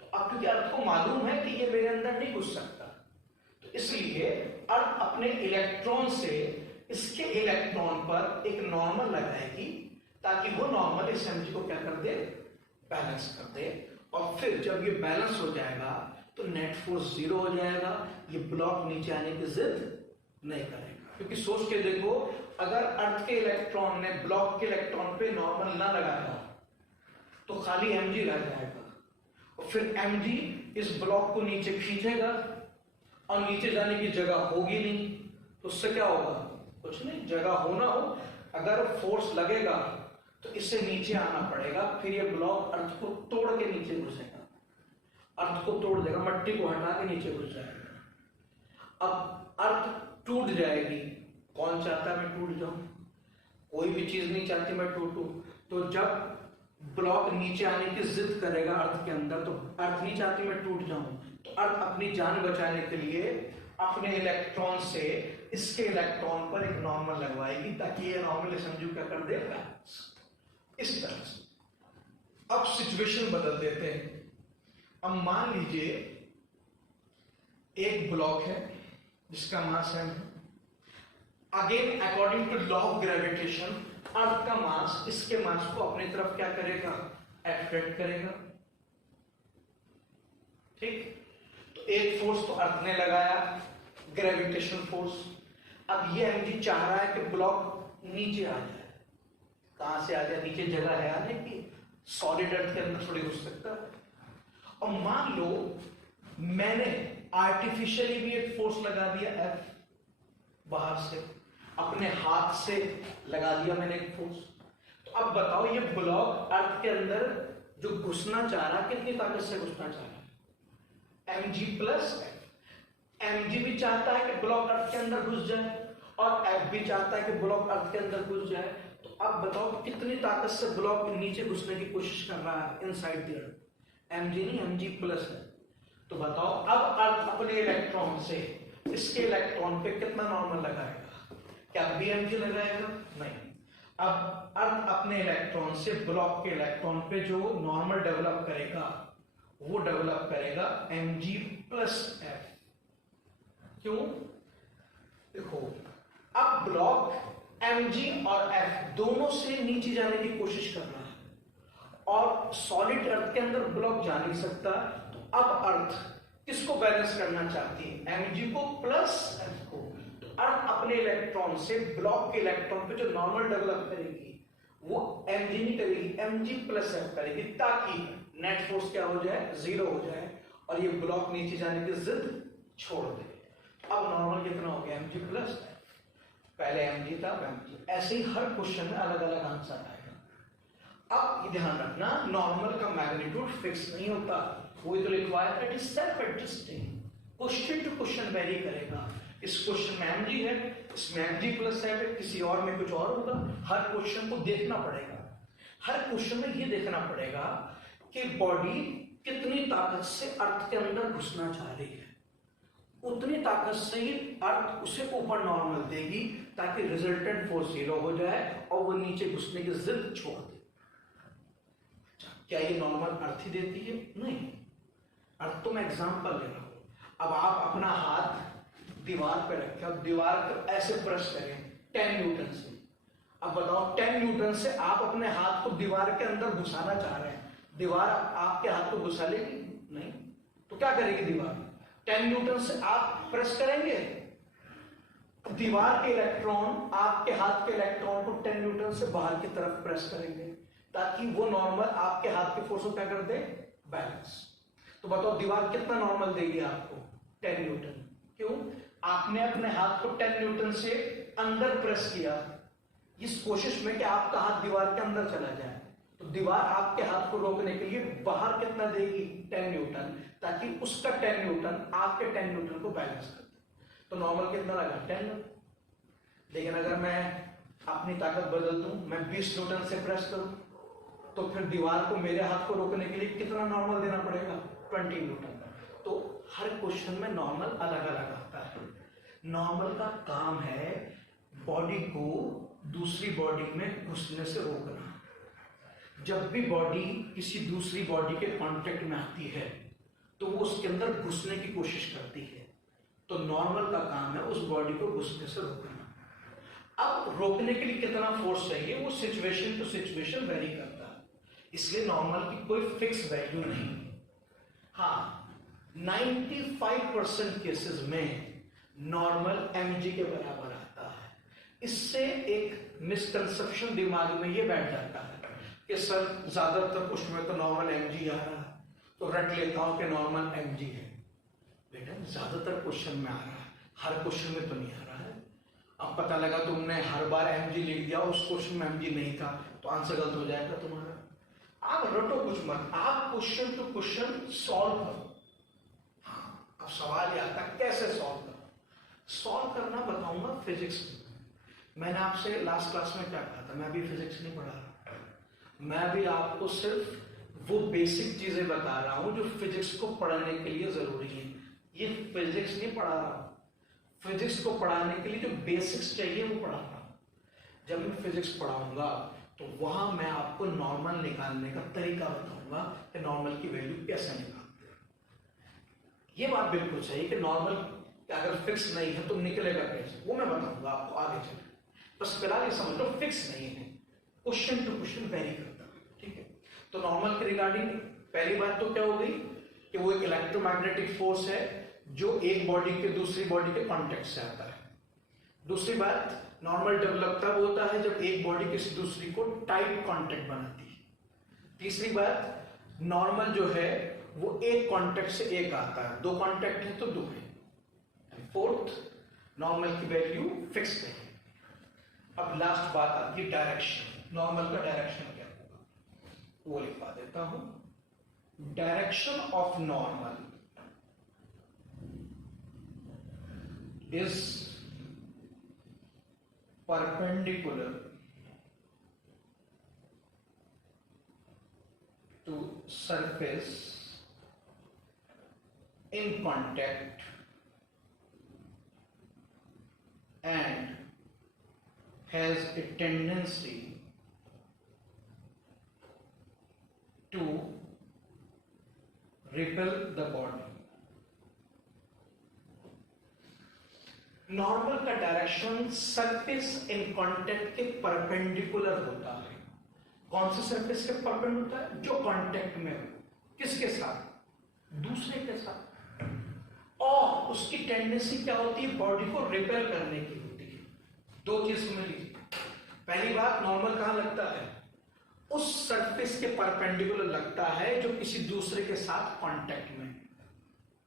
तो अब क्योंकि अर्थ को मालूम है कि ये मेरे अंदर नहीं घुस सकता, तो इसलिए अर्थ अपने इलेक्ट्रॉन से इसके इलेक्ट्रॉन पर एक नॉर्मल लगाएगी, ताकि वो नॉर्मल इस एनर्जी को क्या कर दे, बैलेंस कर दे। और फिर जब ये बैलेंस हो जाएगा तो नेट फोर्स जीरो हो जाएगा, ये ब्लॉक नीचे आने की जिद नहीं करेगा। क्योंकि सोच के देखो, अगर अर्थ के इलेक्ट्रॉन ने ब्लॉक के इलेक्ट्रॉन पे नॉर्मल ना लगाया तो खाली mg रह जाएगा, और फिर mg इस ब्लॉक को नीचे खींचेगा और नीचे जाने की जगह होगी नहीं, तो उससे क्या होगा? कुछ नहीं, जगह हो ना हो, अगर फोर्स लगेगा तो इससे नीचे आना पड़ेगा, फिर ये ब्लॉक अर्थ को तोड़ के नीचे घुसेगा, अर्थ को तोड़ देगा, मट्टी को हटा के नीचे घुस जाएगा। अब अर्थ टूट जाएगी, कौन चाहता है मैं टूट जाऊं? कोई भी चीज नहीं चाहती मैं टूटूं। तो जब ब्लॉक नीचे आने की जिद करेगा अर्थ के अंदर, तो अर्थ नहीं चाहती मैं टूट जाऊं, तो अर्थ अपनी जान बचाने के लिए अपने इलेक्ट्रॉन से इसके इलेक्ट्रॉन पर एक नॉर्मल लगवाएगी, ताकि ये नॉर्मल समझू क्या कर दे, इस तरह से। अब सिचुएशन बदल देते हैं। अब मान लीजिए एक ब्लॉक है जिसका मास है, again according to law of gravitation earth का मास इसके मास को अपनी तरफ क्या करेगा, अट्रैक्ट करेगा, ठीक। तो एक फोर्स तो अर्थ ने लगाया, ग्रेविटेशन फोर्स। अब ये mg चाह रहा है कि ब्लॉक नीचे आ जाए। कहां से आ जाए? नीचे जगह है आने की, सॉलिड अर्थ के अंदर थोड़ी घुस सकता है। और मान लो मैंने आर्टिफिशियली भी एक फोर्स लगा दिया F, बाहर से अपने हाथ से लगा दिया मैंने एक फोर्स। तो अब बताओ ये ब्लॉक अर्थ के अंदर जो घुसना चाह रहा, कितनी ताकत से घुसना चाह रहा है? mg plus F। mg भी चाहता है कि ब्लॉक अर्थ के अंदर घुस जाए और F भी चाहता है कि ब्लॉक अर्थ के अंदर घुस जाए। तो अब बताओ कितनी ताकत से ब्लॉक नीचे घुसने की कोशिश कर रहा है इनसाइड द अर्थ? mg नहीं, mg प्लस है। तो बताओ अब अर्थ अपने इलेक्ट्रॉन से इसके इलेक्ट्रॉन पे कितना नॉर्मल लगाएगा? क्या भी mg लगाएगा? नहीं। अब अर्थ अपने इलेक्ट्रॉन से ब्लॉक के इलेक्ट्रॉन पे जो नॉर्मल डेवलप करेगा वो डेवलप करेगा mg प्लस f। क्यों? देखो अब ब्लॉक mg और f दोनों से नीचे जाने की कोशिश कर रहा है, और सॉलिड अर्थ के अंदर ब्लॉक जा नहीं सकता, तो अब अर्थ किसको बैलेंस करना चाहती है, mg को प्लस f को। तो अर्थ अपने इलेक्ट्रॉन से ब्लॉक के इलेक्ट्रॉन पे जो नॉर्मल डेवलप करेगी वो mg नहीं करेगी, mg प्लस f करेगी, ताकि नेट फोर्स क्या हो जाए, 0 हो जाए और ये ब्लॉक नीचे जाने की जिद छोड़ दे। अब नॉर्मल कितना हो गया, mg प्लस f, पहले mg था mg। ऐसे ही हर क्वेश्चन में अलग अलग आंसर आएगा। अब ये ध्यान रखना, नॉर्मल का मैग्नीट्यूड फिक्स नहीं होता, वही तो लिखवाया था, it is self adjusting, question to question vary करेगा। इस क्वेश्चन में mg है, इसमें mg प्लस है, किसी और में कुछ और होगा। हर क्वेश्चन को देखना पड़ेगा, हर क्वेश्चन में ये देखना पड़ेगा कि बॉडी कितनी ताकत से अर्थ के अंदर घुसना चाह रही है, उतनी ताकत से ही अर्थ उसे ऊपर नॉर्मल देगी, ताकि रिजल्टेंट फोर्स 0 हो जाए और वो नीचे घुसने की जिद छोड़ दे। क्या ये नॉर्मल अर्थ ही देती है? नहीं, अर्थ तो मैं एग्जांपल ले रहा हूं। अब आप अपना हाथ दीवार पे रखें, अब दीवार को ऐसे प्रेस करें 10 न्यूटन से। अब बताओ 10 न्यूटन से आप अपने हाथ को दीवार के अंदर घुसाना चाह रहे हैं, दीवार आपके हाथ को घुसा लेगी? नहीं। तो क्या करेगी दीवार? 10 न्यूटन से आप प्रेस करेंगे, दीवार के इलेक्ट्रॉन आपके हाथ के इलेक्ट्रॉन को 10 न्यूटन से बाहर की तरफ प्रेस करेंगे, ताकि वो नॉर्मल आपके हाथ के फोर्स को क्या कर दे, बैलेंस। तो बताओ दीवार कितना नॉर्मल देगी आपको? 10 न्यूटन। क्यों? आपने अपने हाथ को 10 न्यूटन से अंदर प्रेस किया, इस कोशिश में कि आपका हाथ दीवार के अंदर चला जाए। तो दीवार आपके हाथ को रोकने के लिए बाहर कितना देगी? 10 न्यूटन, ताकि उसका 10 न्यूटन आपके 10 न्यूटन को बैलेंस कर दे। तो नॉर्मल कितना लगा? 10। लेकिन अगर मैं अपनी ताकत बदल दूं, मैं 20 न्यूटन से प्रेस करूं, तो फिर दीवार को मेरे हाथ को रोकने के लिए कितना नॉर्मल देना पड़ेगा? 20 न्यूटन। तो हर क्वेश्चन में नॉर्मल अलग अलग आता है। नॉर्मल का काम है बॉडी को दूसरी बॉडी में घुसने से रोकना। जब भी बॉडी किसी दूसरी बॉडी के कांटेक्ट में आती है तो वो उसके अंदर घुसने की कोशिश करती है, तो नॉर्मल का काम है उस बॉडी को घुसने से रोकना। अब रोकने के लिए कितना फोर्स चाहिए, वो सिचुएशन टू सिचुएशन वेरी करता है, इसलिए नॉर्मल की कोई फिक्स वैल्यू नहीं। हाँ, 95% केसेस में नॉर्मल mg के बराबर आता है। इससे एक मिसकंसेप्शन दिमाग में ये बैठ जाता है कि सर ज्यादातर क्वेश्चन में तो नॉर्मल mg आ रहा है, तो रट लेता हूं कि नॉर्मल mg है। बेटा ज्यादातर क्वेश्चन में आ रहा है, हर क्वेश्चन में तो नहीं आ रहा है। अब पता लगा तुमने हर बार mg लिख दिया, उस क्वेश्चन में mg नहीं था, तो आंसर गलत हो जाएगा तुम्हारा। आप रटो कुछ मत, आप क्वेश्चन टू क्वेश्चन सॉल्व करो। हाँ, अब सवाल ये आता है कैसे सॉल्व करो। सॉल्व करना बताऊंगा फिजिक्स में। मैंने आपसे लास्ट क्लास में क्या कहा था, मैं अभी फिजिक्स नहीं पढ़ा रहा, मैं भी आपको सिर्फ वो बेसिक चीजें बता रहा हूं जो फिजिक्स को पढ़ने के लिए जरूरी है। ये फिजिक्स नहीं पढ़ा रहा हूं, फिजिक्स को पढ़ाने के लिए जो बेसिक्स चाहिए वो पढ़ा रहा हूं। जब मैं फिजिक्स पढ़ाऊंगा तो वहां मैं आपको नॉर्मल निकालने का तरीका बताऊंगा कि नॉर्मल की वैल्यू कैसे निकालते हैं। ये बात बिल्कुल सही कि नॉर्मल अगर फिक्स नहीं है तो निकलेगा कैसे, वो मैं बताऊंगा आपको आगे चल। बस फिलहाल ये समझ लो फिक्स नहीं है, क्वेश्चन टू क्वेश्चन वेरी करता है। ठीक है, तो नॉर्मल के रिगार्डिंग पहली बात तो क्या हो गई कि वो एक इलेक्ट्रोमैग्नेटिक फोर्स है जो एक बॉडी के दूसरी बॉडी के कांटेक्ट से आता है। दूसरी बात, नॉर्मल डेवलप तब होता है जब एक बॉडी किसी दूसरी को टाइट कांटेक्ट बनाती है। तीसरी बात, नॉर्मल जो है वो एक कांटेक्ट से एक आता है, दो कांटेक्ट है तो दो है। फोर्थ, नॉर्मल की वैल्यू फिक्स है। अब लास्ट बात आती है डायरेक्शन। नॉर्मल का डायरेक्शन क्या होगा वो लिखवा देता हूं। Direction of normal is perpendicular to surface in contact and has a tendency to repel the body. Normal का डायरेक्शन सरफेस इन कांटेक्ट के परपेंडिकुलर होता है। कौन से सरफेस के परपेंडिकुलर होता है? जो कांटेक्ट में हो। किसके साथ? दूसरे के साथ। और उसकी टेंडेंसी क्या होती है? बॉडी को रिपेल करने की होती है। दो चीज समझ लीजिए। पहली बात, नॉर्मल कहां लगता है? उस सरफेस के परपेंडिकुलर लगता है जो किसी दूसरे के साथ कांटेक्ट में।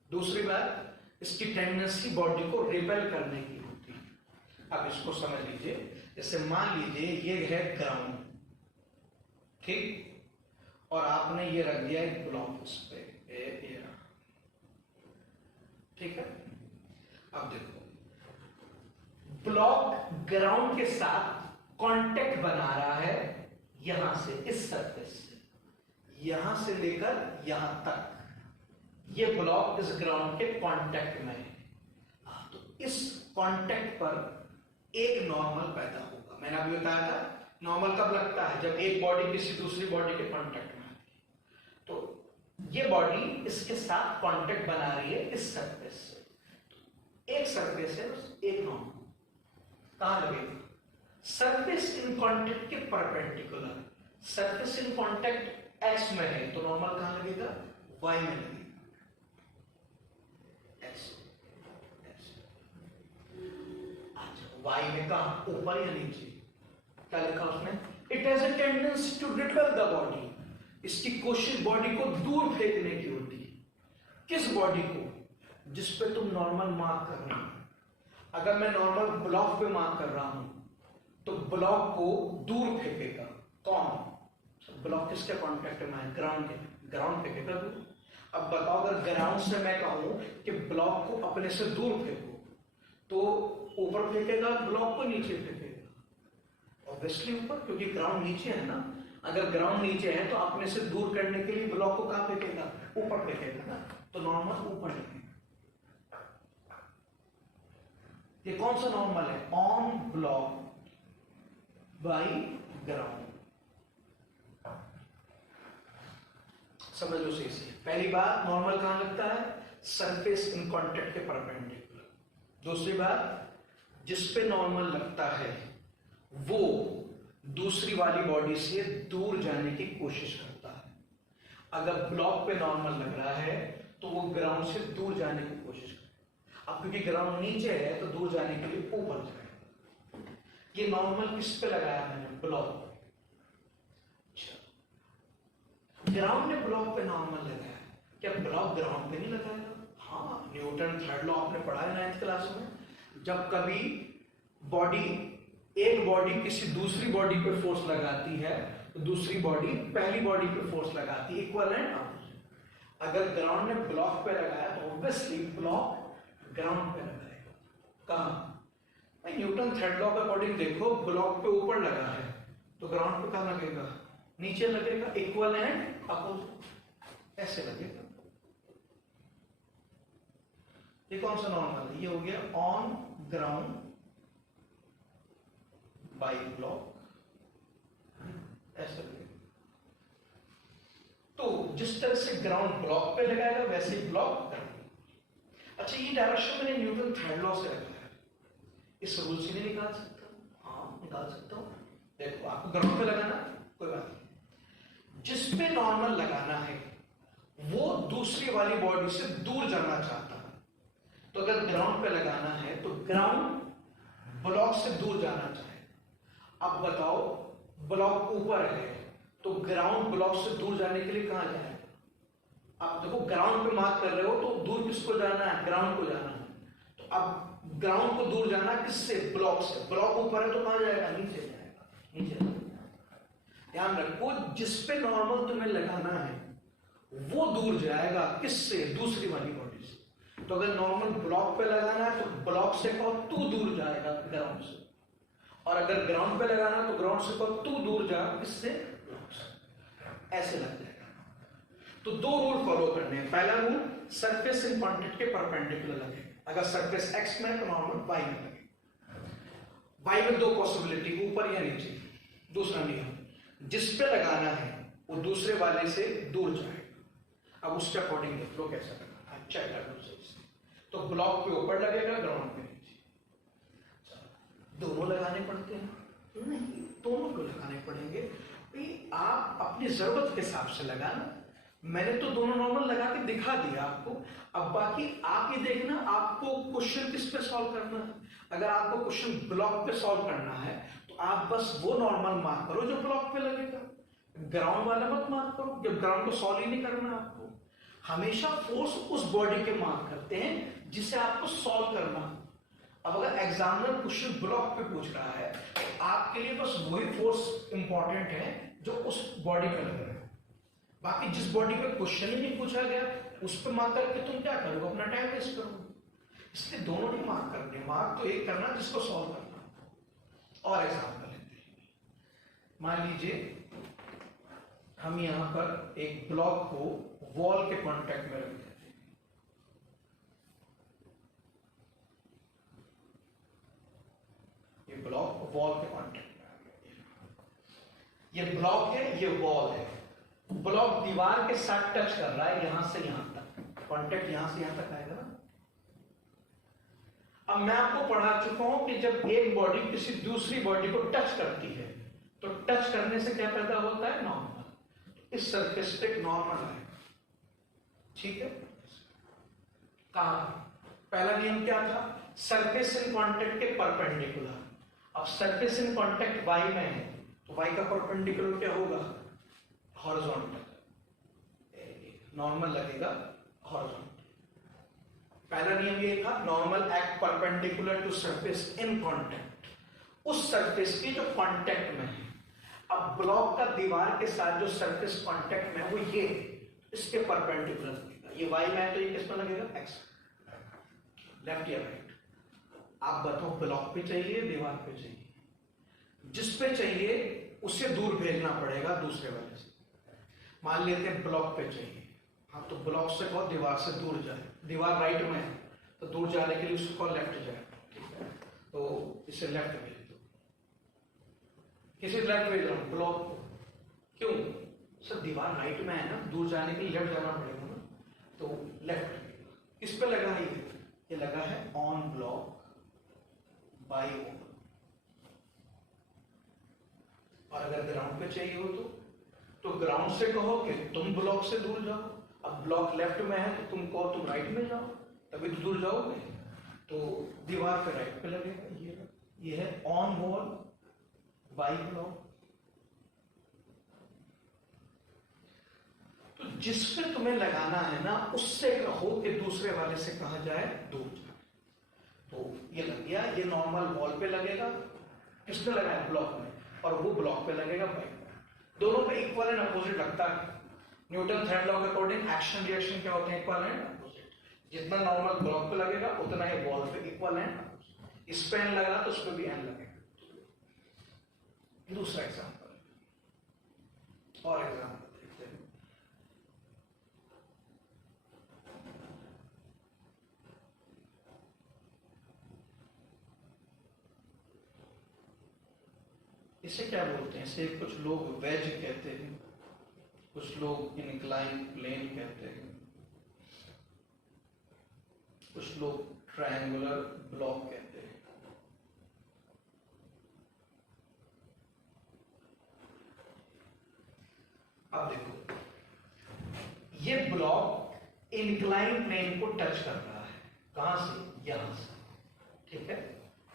दूसरी बात, इसकी टेंडेंसी बॉडी को रिपेल करने की होती है। अब इसको समझ लीजिए। जैसे मान लीजिए ये है ग्राउंड, ठीक, और आपने ये रख दिया एक ब्लॉक उस पे, ठीक है। अब देखो, ब्लॉक ग्राउंड के साथ कांटेक्ट बना रहा है यहां से, इस सरफेस से, यहां से लेकर यहां तक। ये ब्लॉक इस ग्राउंड के कांटेक्ट में है। तो इस कांटेक्ट पर एक नॉर्मल पैदा होगा। मैंने अभी बताया था नॉर्मल कब लगता है? जब एक बॉडी किसी दूसरी बॉडी के कांटेक्ट में आती है। तो ये बॉडी इसके साथ कांटेक्ट बना रही है इस सरफेस से। तो एक सरफेस है, एक नॉर्मल कहां लगेगा? सरफेस इन कांटेक्ट के perpendicular. Surface in contact x में है तो नॉर्मल कहां लगेगा? वाई में लगेगा। वाई में कहा? ऊपर या नीचे? क्या लिखा उसने? It has a tendency to repel the body. इसकी कोशिश बॉडी को दूर फेंकने की होती है। किस बॉडी को? जिस पे तुम नॉर्मल मार्क कर रहे हो। अगर मैं नॉर्मल ब्लॉक पे मार्क कर रहा हूं तो ब्लॉक को दूर फेंकेगा कौन? ब्लॉक किसके कांटेक्ट में है? ग्राउंड के। ग्राउंड फेंकेगा दूर। अब बताओ, अगर ग्राउंड से मैं कहूं कि ब्लॉक को अपने से दूर फेंको तो ऊपर फेंकेगा ब्लॉक को, नीचे फेंकेगा? ऑब्वियसली ऊपर, क्योंकि ग्राउंड नीचे है ना। अगर ग्राउंड नीचे है तो अपने से दूर करने के लिए ब्लॉक को कहां फेंकेगा? ऊपर फेंकेगा ना। तो नॉर्मल ऊपर लगेगा। ये कौन सा नॉर्मल है? On block by ground. समझ लो सही से। पहली बात, नॉर्मल कहां लगता है? सरफेस इन कांटेक्ट के परपेंडिकुलर। दूसरी बात, जिस पे नॉर्मल लगता है वो दूसरी वाली बॉडी से दूर जाने की कोशिश करता है। अगर ब्लॉक पे नॉर्मल लग रहा है तो वो ग्राउंड से दूर जाने की कोशिश करता है। अब क्योंकि ग्राउंड नीचे है तो दूर जाने के लिए ऊपर जाएगा। ये नॉर्मल किस पे लगाया मैंने? ब्लॉक। ग्राउंड ने ब्लॉक पे नॉर्मल लगाया, क्या ब्लॉक ग्राउंड पे नहीं लगाएगा? हाँ, न्यूटन थर्ड लॉ आपने पढ़ा है 9th क्लास में। जब कभी बॉडी, एक बॉडी किसी दूसरी बॉडी पे फोर्स लगाती है तो दूसरी बॉडी पहली बॉडी पे फोर्स लगाती है, इक्वल एंड ऑपोजिट। अगर ग्राउंड ने ब्लॉक पे लगाया तो ऑब्वियसली ब्लॉक ग्राउंड पे लगाएगा। कहां? भाई न्यूटन थर्ड लॉ के अकॉर्डिंग देखो, ब्लॉक पे ऊपर लगा है तो ग्राउंड पे कहां लगेगा? नीचे लगेगा, इक्वल एंड अपोजिट, ऐसे लगेगा। ये कौन सा नॉर्मल है? ये हो गया ऑन ग्राउंड बाई ब्लॉक, ऐसे लगेगा। तो जिस तरह से ग्राउंड ब्लॉक पे लगाएगा वैसे ही ब्लॉक ग्राउंड। अच्छा, ये डायरेक्शन मैंने न्यूटन थर्ड लॉ से लगाया, इस रूल से नहीं निकाल सकता? हाँ, निकाल सकता हूं। देखो, आपको ग्राउंड पे लगाना, कोई बात नहीं। जिस पे नॉर्मल लगाना है वो दूसरी वाली बॉडी से दूर जाना चाहता है। तो अगर ग्राउंड पे लगाना है तो ग्राउंड ब्लॉक से दूर जाना चाहे। अब बताओ, ब्लॉक ऊपर है तो ग्राउंड ब्लॉक से दूर जाने के लिए कहां जाएगा? अब देखो, ग्राउंड पे मार्क कर रहे हो तो दूर किसको जाना है? ग्राउंड को जाना है। तो अब ग्राउंड को दूर जाना किससे? ब्लॉक से। ब्लॉक ऊपर है तो कहां जाएगा? नीचे जाएगा। नीचे। ध्यान रखो, जिस पे नॉर्मल तुम्हें लगाना है वो दूर जाएगा, किससे? दूसरी वाली बॉडी से। तो अगर नॉर्मल ब्लॉक पे लगाना है तो ब्लॉक से कहो तू दूर जाएगा ग्राउंड से, और अगर ग्राउंड पे लगाना है तो ग्राउंड से कहो तू दूर जा, किससे? ब्लॉक से। ऐसे लग जाएगा। तो दो रूल फॉलो करने हैं। पहला रूल, सरफेस इन कांटेक्ट के परपेंडिकुलर लगे। अगर सरफेस एक्स में है तो नॉर्मल वाई में लगे। वाई में दो पॉसिबिलिटी, ऊपर या नीचे। दूसरा नियम, जिस पे लगाना है वो दूसरे वाले से दूर जाएगा। अब उसके अकॉर्डिंग देख लो कैसा करना। अच्छा, तो ब्लॉक पे ऊपर लगेगा, ग्राउंड पे नीचे। दोनों लगाने पड़ते हैं? नहीं, दोनों को लगाने पड़ेंगे। भाई आप अपनी जरूरत के हिसाब से लगाना। मैंने तो दोनों नॉर्मल लगा के दिखा दिया आपको, अब बाकी आप ही देखना आपको क्वेश्चन किस पे सॉल्व करना है। अगर आपको क्वेश्चन ब्लॉक पे सॉल्व करना है तो आप बस वो नॉर्मल मार्क करो जो ब्लॉक पे लगेगा, ग्राउंड वाला मत मार्क करो, जब ग्राउंड को सॉल्व ही नहीं करना आपको। हमेशा फोर्स उस बॉडी के मार्क करते हैं जिसे आपको सॉल्व करना। अब अगर एग्जामिनर क्वेश्चन ब्लॉक पे पूछ रहा है तो आपके लिए बस वही फोर्स इंपॉर्टेंट है जो उस बॉडी पे लग रहा है। बाकी जिस बॉडी पे क्वेश्चन ही नहीं पूछा गया उस पर मार्क करके तुम क्या करोगे, अपना टाइम वेस्ट करोगे। इसलिए दोनों नहीं मार्क करने, मार्क तो एक करना जिसको सॉल्व करना। और एग्जाम्पल लेते हैं, मान लीजिए हम यहां पर एक ब्लॉक को वॉल के कांटेक्ट में रख देते हैं। ये ब्लॉक वॉल के कांटेक्ट में आ गया, ये ब्लॉक है, ये वॉल है। ब्लॉक दीवार के साथ टच कर रहा है, यहां से यहां तक कांटेक्ट, यहां से यहां तक आएगा ना। अब मैं आपको पढ़ा चुका हूं कि जब एक बॉडी किसी दूसरी बॉडी को टच करती है तो टच करने से क्या पैदा होता है, नॉर्मल। इस सरफेस पे नॉर्मल है, ठीक है। कहा पहला नियम क्या था, सरफेस इन कांटेक्ट के परपेंडिकुलर। अब सरफेस इन कांटेक्ट y में है तो y का परपेंडिकुलर क्या होगा, हॉरिजॉन्टल। नॉर्मल लगेगा हॉरिजॉन्टल। पहला नियम ये था, normal act perpendicular to surface in contact, उस सरफेस की जो कांटेक्ट में है। अब ब्लॉक का दीवार के साथ जो सरफेस कांटेक्ट में है वो ये, इसके परपेंडिकुलर लगेगा। ये y में है तो ये किस पर लगेगा, x, लेफ्ट या राइट। आप बताओ ब्लॉक पे चाहिए दीवार पे चाहिए, जिस पे चाहिए उसे दूर भेजना पड़ेगा दूसरे वाले से। मान लेते हैं ब्लॉक पे चाहिए, हाँ तो ब्लॉक से कहो दीवार से दूर जाए। दीवार राइट में है तो दूर जाने के लिए उसको कहो लेफ्ट जाए, ठीक है। तो इसे लेफ्ट भेज दो, किसे लेफ्ट भेज रहा हूं, ब्लॉक को। क्यों सर, दीवार राइट में है ना, दूर जाने के लिए लेफ्ट जाना पड़ेगा ना, तो लेफ्ट। किस पे लगा है ये लगा है ऑन ब्लॉक बाई ओवर। और अगर ग्राउंड पे चाहिए हो तो ग्राउंड से कहो कि तुम ब्लॉक से दूर जाओ। अब ब्लॉक लेफ्ट में है तो तुम कहो तुम राइट में जाओ, तभी तो दूर जाओगे। तो दीवार पे राइट पे लगेगा, ये है ऑन वॉल बाई ब्लॉक। तो जिस पे तुम्हें लगाना है ना उससे कहो कि दूसरे वाले से कहा जाए दूर जाए। तो ये लग गया, ये नॉर्मल वॉल पे लगेगा, किसने लगाया, ब्लॉक में, और वो ब्लॉक पे लगेगा बाई। दोनों पे इक्वल एंड अपोजिट लगता है। न्यूटन थर्ड लॉ के अकॉर्डिंग एक्शन रिएक्शन क्या होते हैं, इक्वल एंड अपोजिट। जितना नॉर्मल ब्लॉक पे लगेगा उतना ही वॉल पे इक्वल एंड अपोजिट। इस पे एन लगा तो उस पे भी एन लगेगा। दूसरा एग्जांपल और एग्जांपल देखते हैं। इसे क्या बोलते हैं, इसे कुछ लोग वेज कहते हैं, कुछ लोग इनक्लाइन प्लेन कहते हैं, कुछ लोग ट्रायंगुलर ब्लॉक कहते हैं। अब देखो, ये ब्लॉक इनक्लाइन प्लेन को टच कर रहा है, कहां से, यहां से, ठीक है।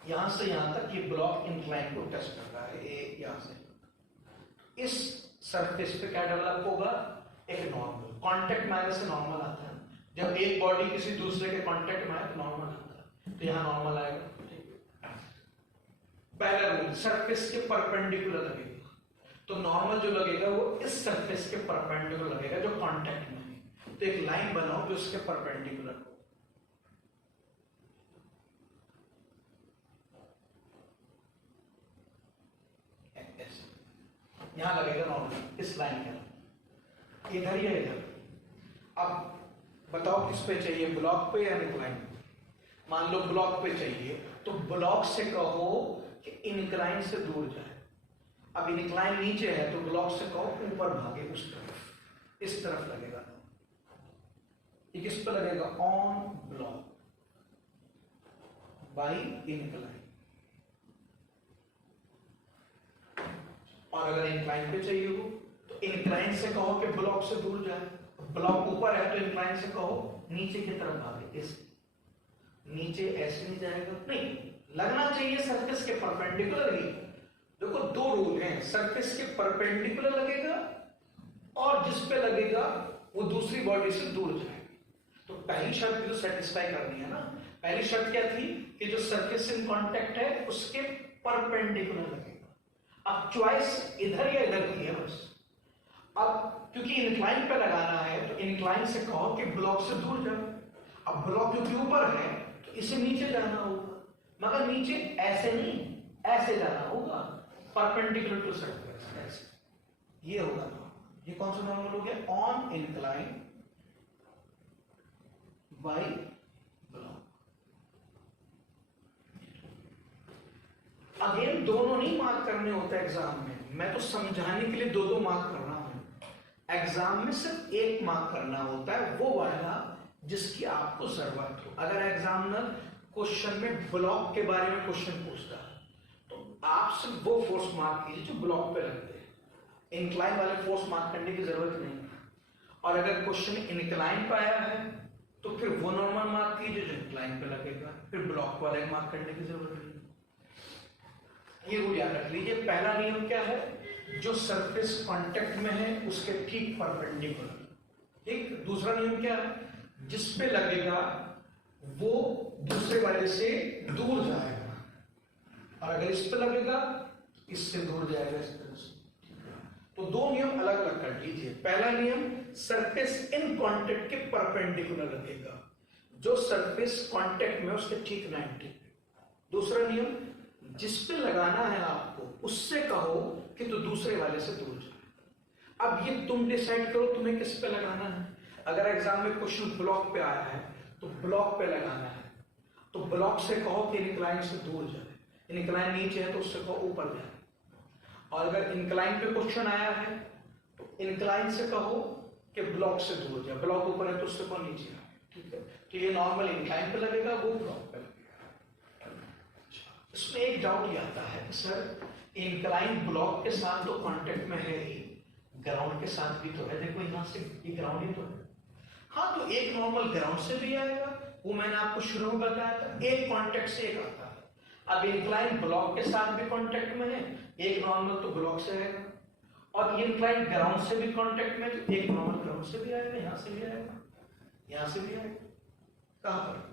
यहां से यहां तक ये ब्लॉक इंक्लाइन को टच कर रहा है, यहां से। इस सरफेस पे क्या डेवलप होगा, एक नॉर्मल। कांटेक्ट में आने से नॉर्मल आता है, जब एक बॉडी किसी दूसरे के कांटेक्ट में आए तो नॉर्मल आता है, तो यहां नॉर्मल आएगा। पहला रूल, सरफेस के परपेंडिकुलर लगेगा, तो नॉर्मल जो लगेगा वो इस सरफेस के परपेंडिकुलर लगेगा जो कांटेक्ट में है। तो एक लाइन बनाओ जो इसके परपेंडिकुलर हो। यहां लगेगा नॉर्मल, इस लाइन के इधर या इधर। अब बताओ किस पे चाहिए, ब्लॉक पे या इंक्लाइन। मान लो ब्लॉक पे चाहिए तो ब्लॉक से कहो कि इंक्लाइन से दूर जाए। अब इंक्लाइन नीचे है तो ब्लॉक से कहो ऊपर भागे, उस तरफ, इस तरफ लगेगा। ये किस पे लगेगा, ऑन ब्लॉक बाई इंक्लाइन। और अगर इंक्लाइन पे चाहिए हो तो इंक्लाइन से कहो कि ब्लॉक से दूर जाए, ब्लॉक ऊपर है तो इंक्लाइन से कहो नीचे की तरफ भागे। इस नीचे ऐसे नहीं जाएगा, नहीं, लगना चाहिए सरफेस के परपेंडिकुलर ही। देखो दो रूल हैं, सरफेस के परपेंडिकुलर लगेगा और जिस पे लगेगा वो दूसरी बॉडी से दूर जाएगी। तो पहली शर्त तो सेटिस्फाई करनी है ना। पहली शर्त क्या थी कि जो सरफेस इन कांटेक्ट है उसके परपेंडिकुलर लगेगा। अब चॉइस इधर या इधर की है बस। अब क्योंकि इंक्लाइन पे लगाना है तो इंक्लाइन से कहो कि ब्लॉक से दूर जाओ। अब ब्लॉक क्योंकि ऊपर है तो इसे नीचे जाना होगा, मगर नीचे ऐसे नहीं, ऐसे जाना होगा, परपेंडिकुलर टू सरफेस ऐसे। ये होगा नॉर्मल। ये कौन सा नॉर्मल हो गया? On incline bye block. Again दोनों नहीं मार्क करने होते एग्जाम में, मैं तो समझाने के लिए दो दो मार्क कर रहा हूं। एग्जाम में सिर्फ एक मार्क करना होता है, वो वाला जिसकी आपको जरूरत हो। अगर एग्जामिनर क्वेश्चन में ब्लॉक के बारे में क्वेश्चन पूछता है तो आप सिर्फ वो फोर्स मार्क कीजिए जो ब्लॉक पे लगते हैं, इंक्लाइन वाले फोर्स मार्क करने की जरूरत नहीं। और अगर क्वेश्चन इंक्लाइन पे आया है तो फिर वो नॉर्मल मार्क कीजिए जो इंक्लाइन पे लगेगा, फिर ब्लॉक वाले मार्क करने की जरूरत नहीं। ये रूल याद रख लीजिए। पहला नियम क्या है? जो सरफेस कांटेक्ट में है उसके ठीक परपेंडिकुलर। ठीक। दूसरा नियम क्या है? जिस पे लगेगा वो दूसरे वाले से दूर जाएगा, और अगर इस पे लगेगा इससे दूर जाएगा, इस तरह से। तो दो नियम अलग अलग कर लीजिए। पहला नियम, सरफेस इन कांटेक्ट के परपेंडिकुलर लगेगा, जो सरफेस कांटेक्ट में उसके ठीक 90। दूसरा नियम, जिस पे लगाना है आपको उससे कहो कि तो दूसरे वाले से दूर जाए। अब ये तुम डिसाइड करो तुम्हें किस पे लगाना है। अगर एग्जाम में क्वेश्चन ब्लॉक पे आया है तो ब्लॉक पे लगाना है, तो ब्लॉक से कहो कि इंक्लाइन से दूर जाए, इंक्लाइन नीचे है तो उससे कहो ऊपर जाए। और अगर इंक्लाइन पे क्वेश्चन आया है तो इंक्लाइन से कहो कि ब्लॉक से दूर जाए, ब्लॉक ऊपर है तो उससे कहो नीचे आए। ठीक है, तो ये नॉर्मल इंक्लाइन पे लगेगा, वो ब्लॉक पे लगेगा। इसमें एक डाउट ये आता है कि सर इंक्लाइन ब्लॉक के साथ तो कांटेक्ट में है ही, ग्राउंड के साथ भी तो है। देखो यहां से ये ग्राउंड ही तो है। हाँ, तो एक नॉर्मल ग्राउंड से भी आएगा, वो मैंने आपको शुरू में बताया था, एक कांटेक्ट से एक आता है। अब इंक्लाइन ब्लॉक के साथ भी कांटेक्ट में है, एक नॉर्मल तो ब्लॉक से आएगा, और इंक्लाइन ग्राउंड से भी कांटेक्ट में तो एक नॉर्मल ग्राउंड से भी आएगा, यहां से भी आएगा, यहां से भी आएगा। कहां पर?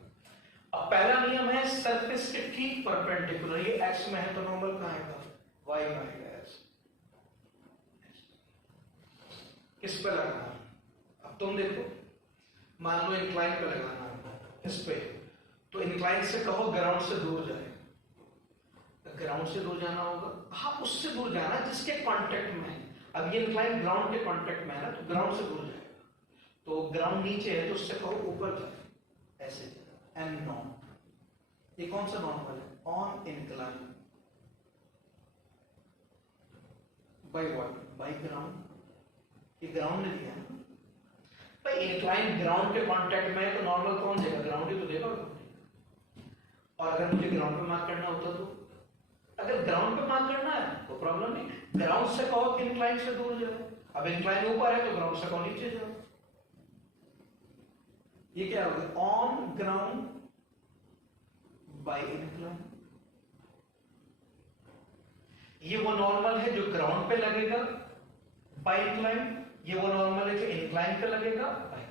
अब पहला नियम है सरफेस के ठीक परपेंडिकुलर। ये एक्स में है तो नॉर्मल कहां आएगा? वाई में आएगा। किस पे लगाना है? अब तुम देखो, मान लो इंक्लाइन पे लगाना है इस पे, तो इंक्लाइन से कहो ग्राउंड से दूर जाए, ग्राउंड से दूर जाना होगा। हाँ, उससे दूर जाना जिसके कांटेक्ट में है। अब ये इंक्लाइन ग्राउंड के कांटेक्ट में है ना, तो ग्राउंड से दूर जाएगा। तो ग्राउंड नीचे है तो उससे कहो ऊपर जाए, ऐसे एंड नॉन। ये कौन सा नॉर्मल है? On incline by what? By ground. ये ग्राउंड ने दिया है भाई, इंक्लाइन ग्राउंड के कांटेक्ट में है तो नॉर्मल कौन देगा? ग्राउंड ही तो देगा। और अगर मुझे ग्राउंड पे मार्क करना होता तो, अगर ग्राउंड पे मार्क करना है तो प्रॉब्लम नहीं, ग्राउंड से कहो कि इंक्लाइन से दूर जाओ। अब इंक्लाइन ऊपर है तो ग्राउंड से कहो नीचे जाओ। ये क्या होगा? On ground by incline. ये वो नॉर्मल है जो ग्राउंड पे लगेगा बाय इंक्लाइन, ये वो नॉर्मल है जो इंक्लाइन पे लगेगा बाय।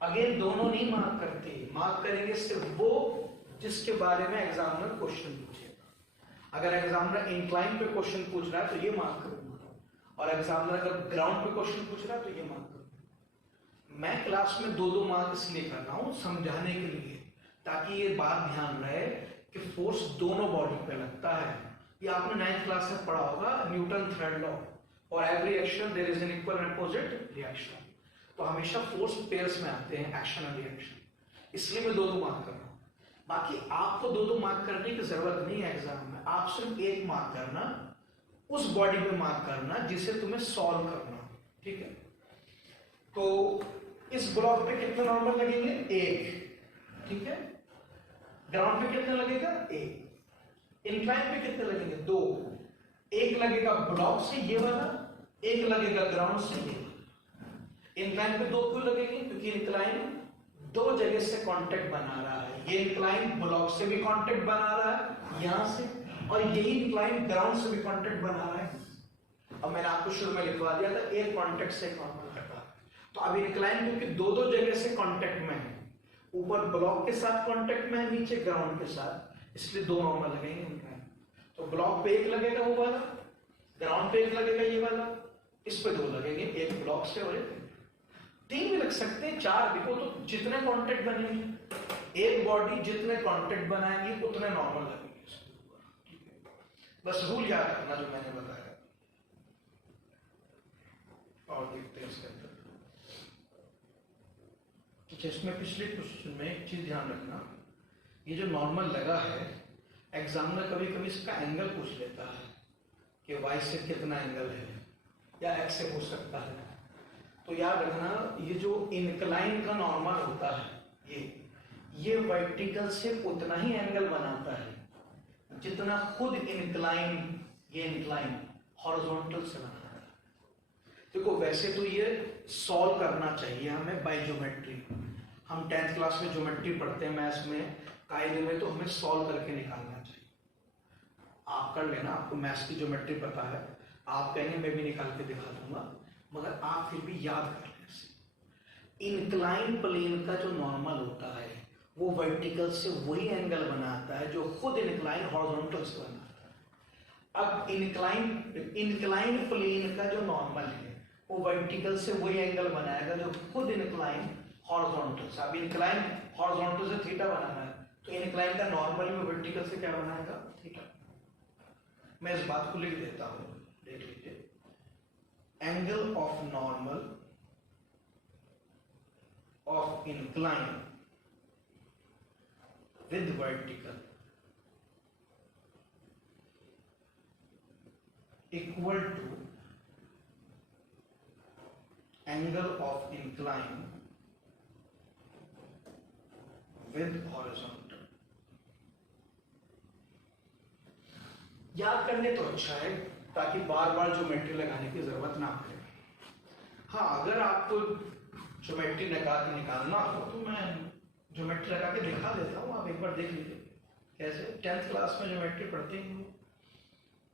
अगेन दोनों नहीं मार्क करते, मार्क करेंगे सिर्फ वो जिसके बारे में एग्जामिनर क्वेश्चन पूछेगा। अगर एग्जामिनर इंक्लाइन पे क्वेश्चन पूछ रहा है तो ये मार्क करूंगा, और एग्जामिनर अगर ग्राउंड पे क्वेश्चन पूछ रहा है तो ये मार्क करूंगा। मैं क्लास में दो दो मार्क इसलिए कर रहा हूं समझाने के लिए, ताकि ये बात ध्यान रहे कि फोर्स दोनों बॉडी पे लगता है। ये आपने 9th क्लास में पढ़ा होगा, न्यूटन थर्ड लॉ, और every action there is an equal and opposite reaction. तो हमेशा फोर्स पेयर्स में आते हैं, एक्शन और रिएक्शन, इसलिए मैं दो दो मार्क कर रहा हूं। बाकी आपको दो दो मार्क करने की जरूरत नहीं है एग्जाम में, आप सिर्फ एक मार्क करना, उस बॉडी पे मार्क करना जिसे तुम्हें सॉल्व करना। ठीक है, तो इस ब्लॉक पे कितने नॉर्मल लगेंगे? एक। ठीक है, ग्राउंड पे कितने लगेगा? एक। इंक्लाइन पे कितने लगेंगे? दो। एक लगेगा ब्लॉक से ये वाला, एक लगेगा ग्राउंड से ये वाला। इंक्लाइन पे दो क्यों लगेंगे? क्योंकि इंक्लाइन दो जगह से कांटेक्ट बना रहा है। ये इंक्लाइन ब्लॉक से भी कांटेक्ट बना रहा है यहां से, और यही इंक्लाइन ग्राउंड से भी कांटेक्ट बना रहा है। अब मैंने आपको शुरू में लिखवा दिया था एक कांटेक्ट से नॉर्मल हटा। तो अब इंक्लाइन क्योंकि दो दो जगह से कांटेक्ट में है, ऊपर ब्लॉक के साथ कांटेक्ट में है, नीचे ग्राउंड के साथ, इसलिए दो नॉर्मल लगेंगे इंक्लाइन। तो ब्लॉक पे एक लगेगा वो वाला, ग्राउंड पे एक लगेगा ये वाला, इस पे दो लगेंगे, एक ब्लॉक से और एक तीन भी लग सकते हैं, चार। देखो तो जितने कांटेक्ट बनेंगे, एक बॉडी जितने कांटेक्ट बनाएंगी उतने नॉर्मल लगेंगे इसके ऊपर। बस रूल याद रखना जो मैंने बताया। और देखते हैं इसके अंदर। इसमें पिछले क्वेश्चन में एक चीज ध्यान रखना, ये जो नॉर्मल लगा है, एग्जामिनर कभी कभी इसका एंगल पूछ लेता है कि वाई से कितना एंगल है, या एक्स से पूछ सकता है। तो याद रखना ये जो इंक्लाइन का नॉर्मल होता है, ये वर्टिकल से उतना ही एंगल बनाता है जितना खुद इंक्लाइन, ये इंक्लाइन हॉरिजॉन्टल से बनाता है। देखो वैसे तो ये सॉल्व करना चाहिए हमें बाय ज्योमेट्री। हम 10th क्लास में ज्योमेट्री पढ़ते हैं मैथ्स में, कायदे में, तो हमें सॉल्व करके निकालना चाहिए। आप कर लेना, आपको मैथ्स की ज्योमेट्री पता है, आप कहेंगे मैं भी निकाल के दिखा दूंगा, मगर आप फिर भी याद कर लें। इंक्लाइन प्लेन का जो नॉर्मल होता है वो वर्टिकल से वही एंगल बनाता है जो खुद इंक्लाइन हॉरिजॉन्टल से बनाता है। अब इंक्लाइन प्लेन का जो नॉर्मल है वो वर्टिकल से वही एंगल बनाएगा जो खुद इंक्लाइन हॉरिजॉन्टल से। अब इंक्लाइन हॉरिजॉन्टल से थीटा बनाना है, तो इंक्लाइन का नॉर्मल में वर्टिकल से क्या बनाएगा? थीटा। मैं इस बात को लिख देता हूं, देख लीजिए। Angle of normal of incline with vertical equal to angle of incline with horizontal. याद करने तो अच्छा है ताकि बार बार ज्योमेट्री लगाने की जरूरत ना पड़े। हाँ, अगर आपको ज्योमेट्री निकालना हो तो मैं ज्योमेट्री लगा के दिखा देता हूँ, आप एक बार देख लीजिए कैसे। 10th क्लास में ज्योमेट्री पढ़ते हैं,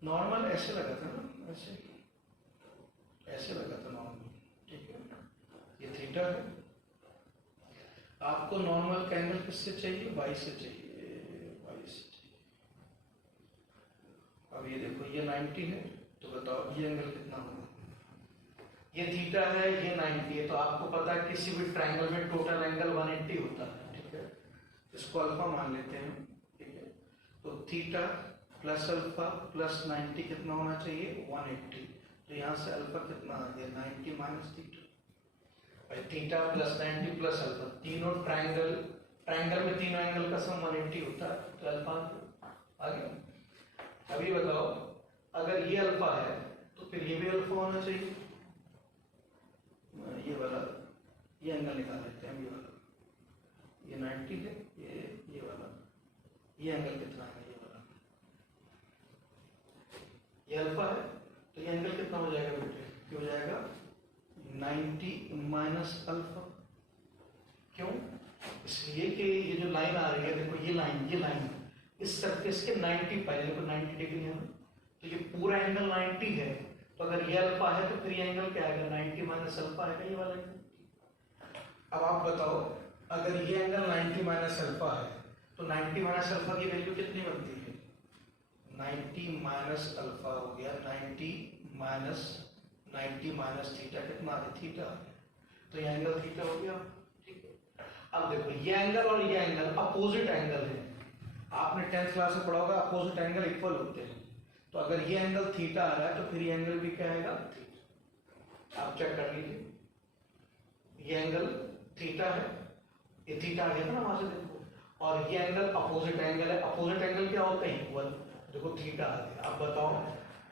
नॉर्मल ऐसे लगा था ना, ऐसे लगा था नॉर्मल, ठीक है। ये थीटा है, आपको नॉर्मल का एंगल किससे चाहिए? वाई से चाहिए, वाई से चाहिए। अब ये देखो ये 90 है, तो बताओ ये एंगल कितना होगा? ये थीटा है, ये 90 है, तो आपको पता है किसी भी ट्रायंगल में टोटल एंगल 180 होता है, ठीक है। इसको अल्फा मान लेते हैं, ठीक है। तो थीटा प्लस अल्फा प्लस 90 कितना होना चाहिए? 180। तो यहाँ से अल्फा कितना आ गया? 90 minus theta. Theta plus 90 plus alpha, तीनों ट्रायंगल में तीनों एंगल का सम 180 होता है, तो अल्फा आ गया। अभी बताओ अगर ये अल्फा है तो फिर ये भी अल्फा होना चाहिए। ये वाला, ये एंगल निकाल लेते हैं, ये वाला, ये 90 है, ये वाला, ये एंगल कितना है? ये वाला, ये अल्फा है, तो ये एंगल कितना हो जाएगा बेटे? क्या हो जाएगा? 90 माइनस अल्फा। क्यों? इसलिए कि ये जो लाइन आ रही है, देखो ये लाइन इस सरफेस के 90 पाई, देखो 90 डिग्री है, तो ये पूरा एंगल 90 है। तो अगर ये अल्फा है तो फिर ये एंगल क्या आएगा? 90 माइनस अल्फा आएगा, ये वाला एंगल। अब आप बताओ अगर ये एंगल 90 माइनस अल्फा है तो 90 माइनस अल्फा की वैल्यू कितनी बनती है? 90 माइनस अल्फा हो गया 90 माइनस थीटा कितना है? थीटा। तो ये एंगल थीटा हो गया, ठीक है। अब देखो ये एंगल और ये एंगल अपोजिट एंगल है, आपने 10th क्लास में पढ़ा होगा अपोजिट एंगल इक्वल होते हैं। तो अगर ये एंगल थीटा आ रहा है तो फिर ये एंगल भी क्या आएगा? थीटा। आप चेक कर लीजिए, ये एंगल थीटा है, ये थीटा आ गया था ना वहां से, देखो। और ये एंगल अपोजिट एंगल है, अपोजिट एंगल क्या होता है? इक्वल। देखो थीटा आ गया। अब बताओ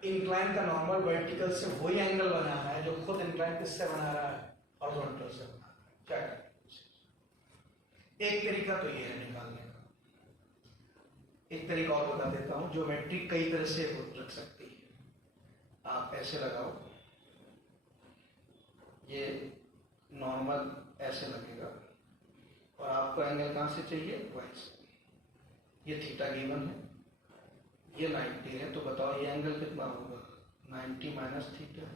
इंक्लाइन का नॉर्मल वर्टिकल से वही एंगल बनाना है जो खुद इंक्लाइन किससे बना रहा है? हॉरिजॉन्टल से बना रहा है। क्या करें? एक तरीका तो ये है निकालने का। एक तरीका और बता देता हूं, ज्योमेट्री कई तरह से रख सकती है। आप ऐसे लगाओ, ये नॉर्मल ऐसे लगेगा, और आपको एंगल कहाँ से चाहिए, वाई से। ये थीटा गिवन है, ये 90 है, तो बताओ ये एंगल कितना होगा, 90 माइनस थीटा।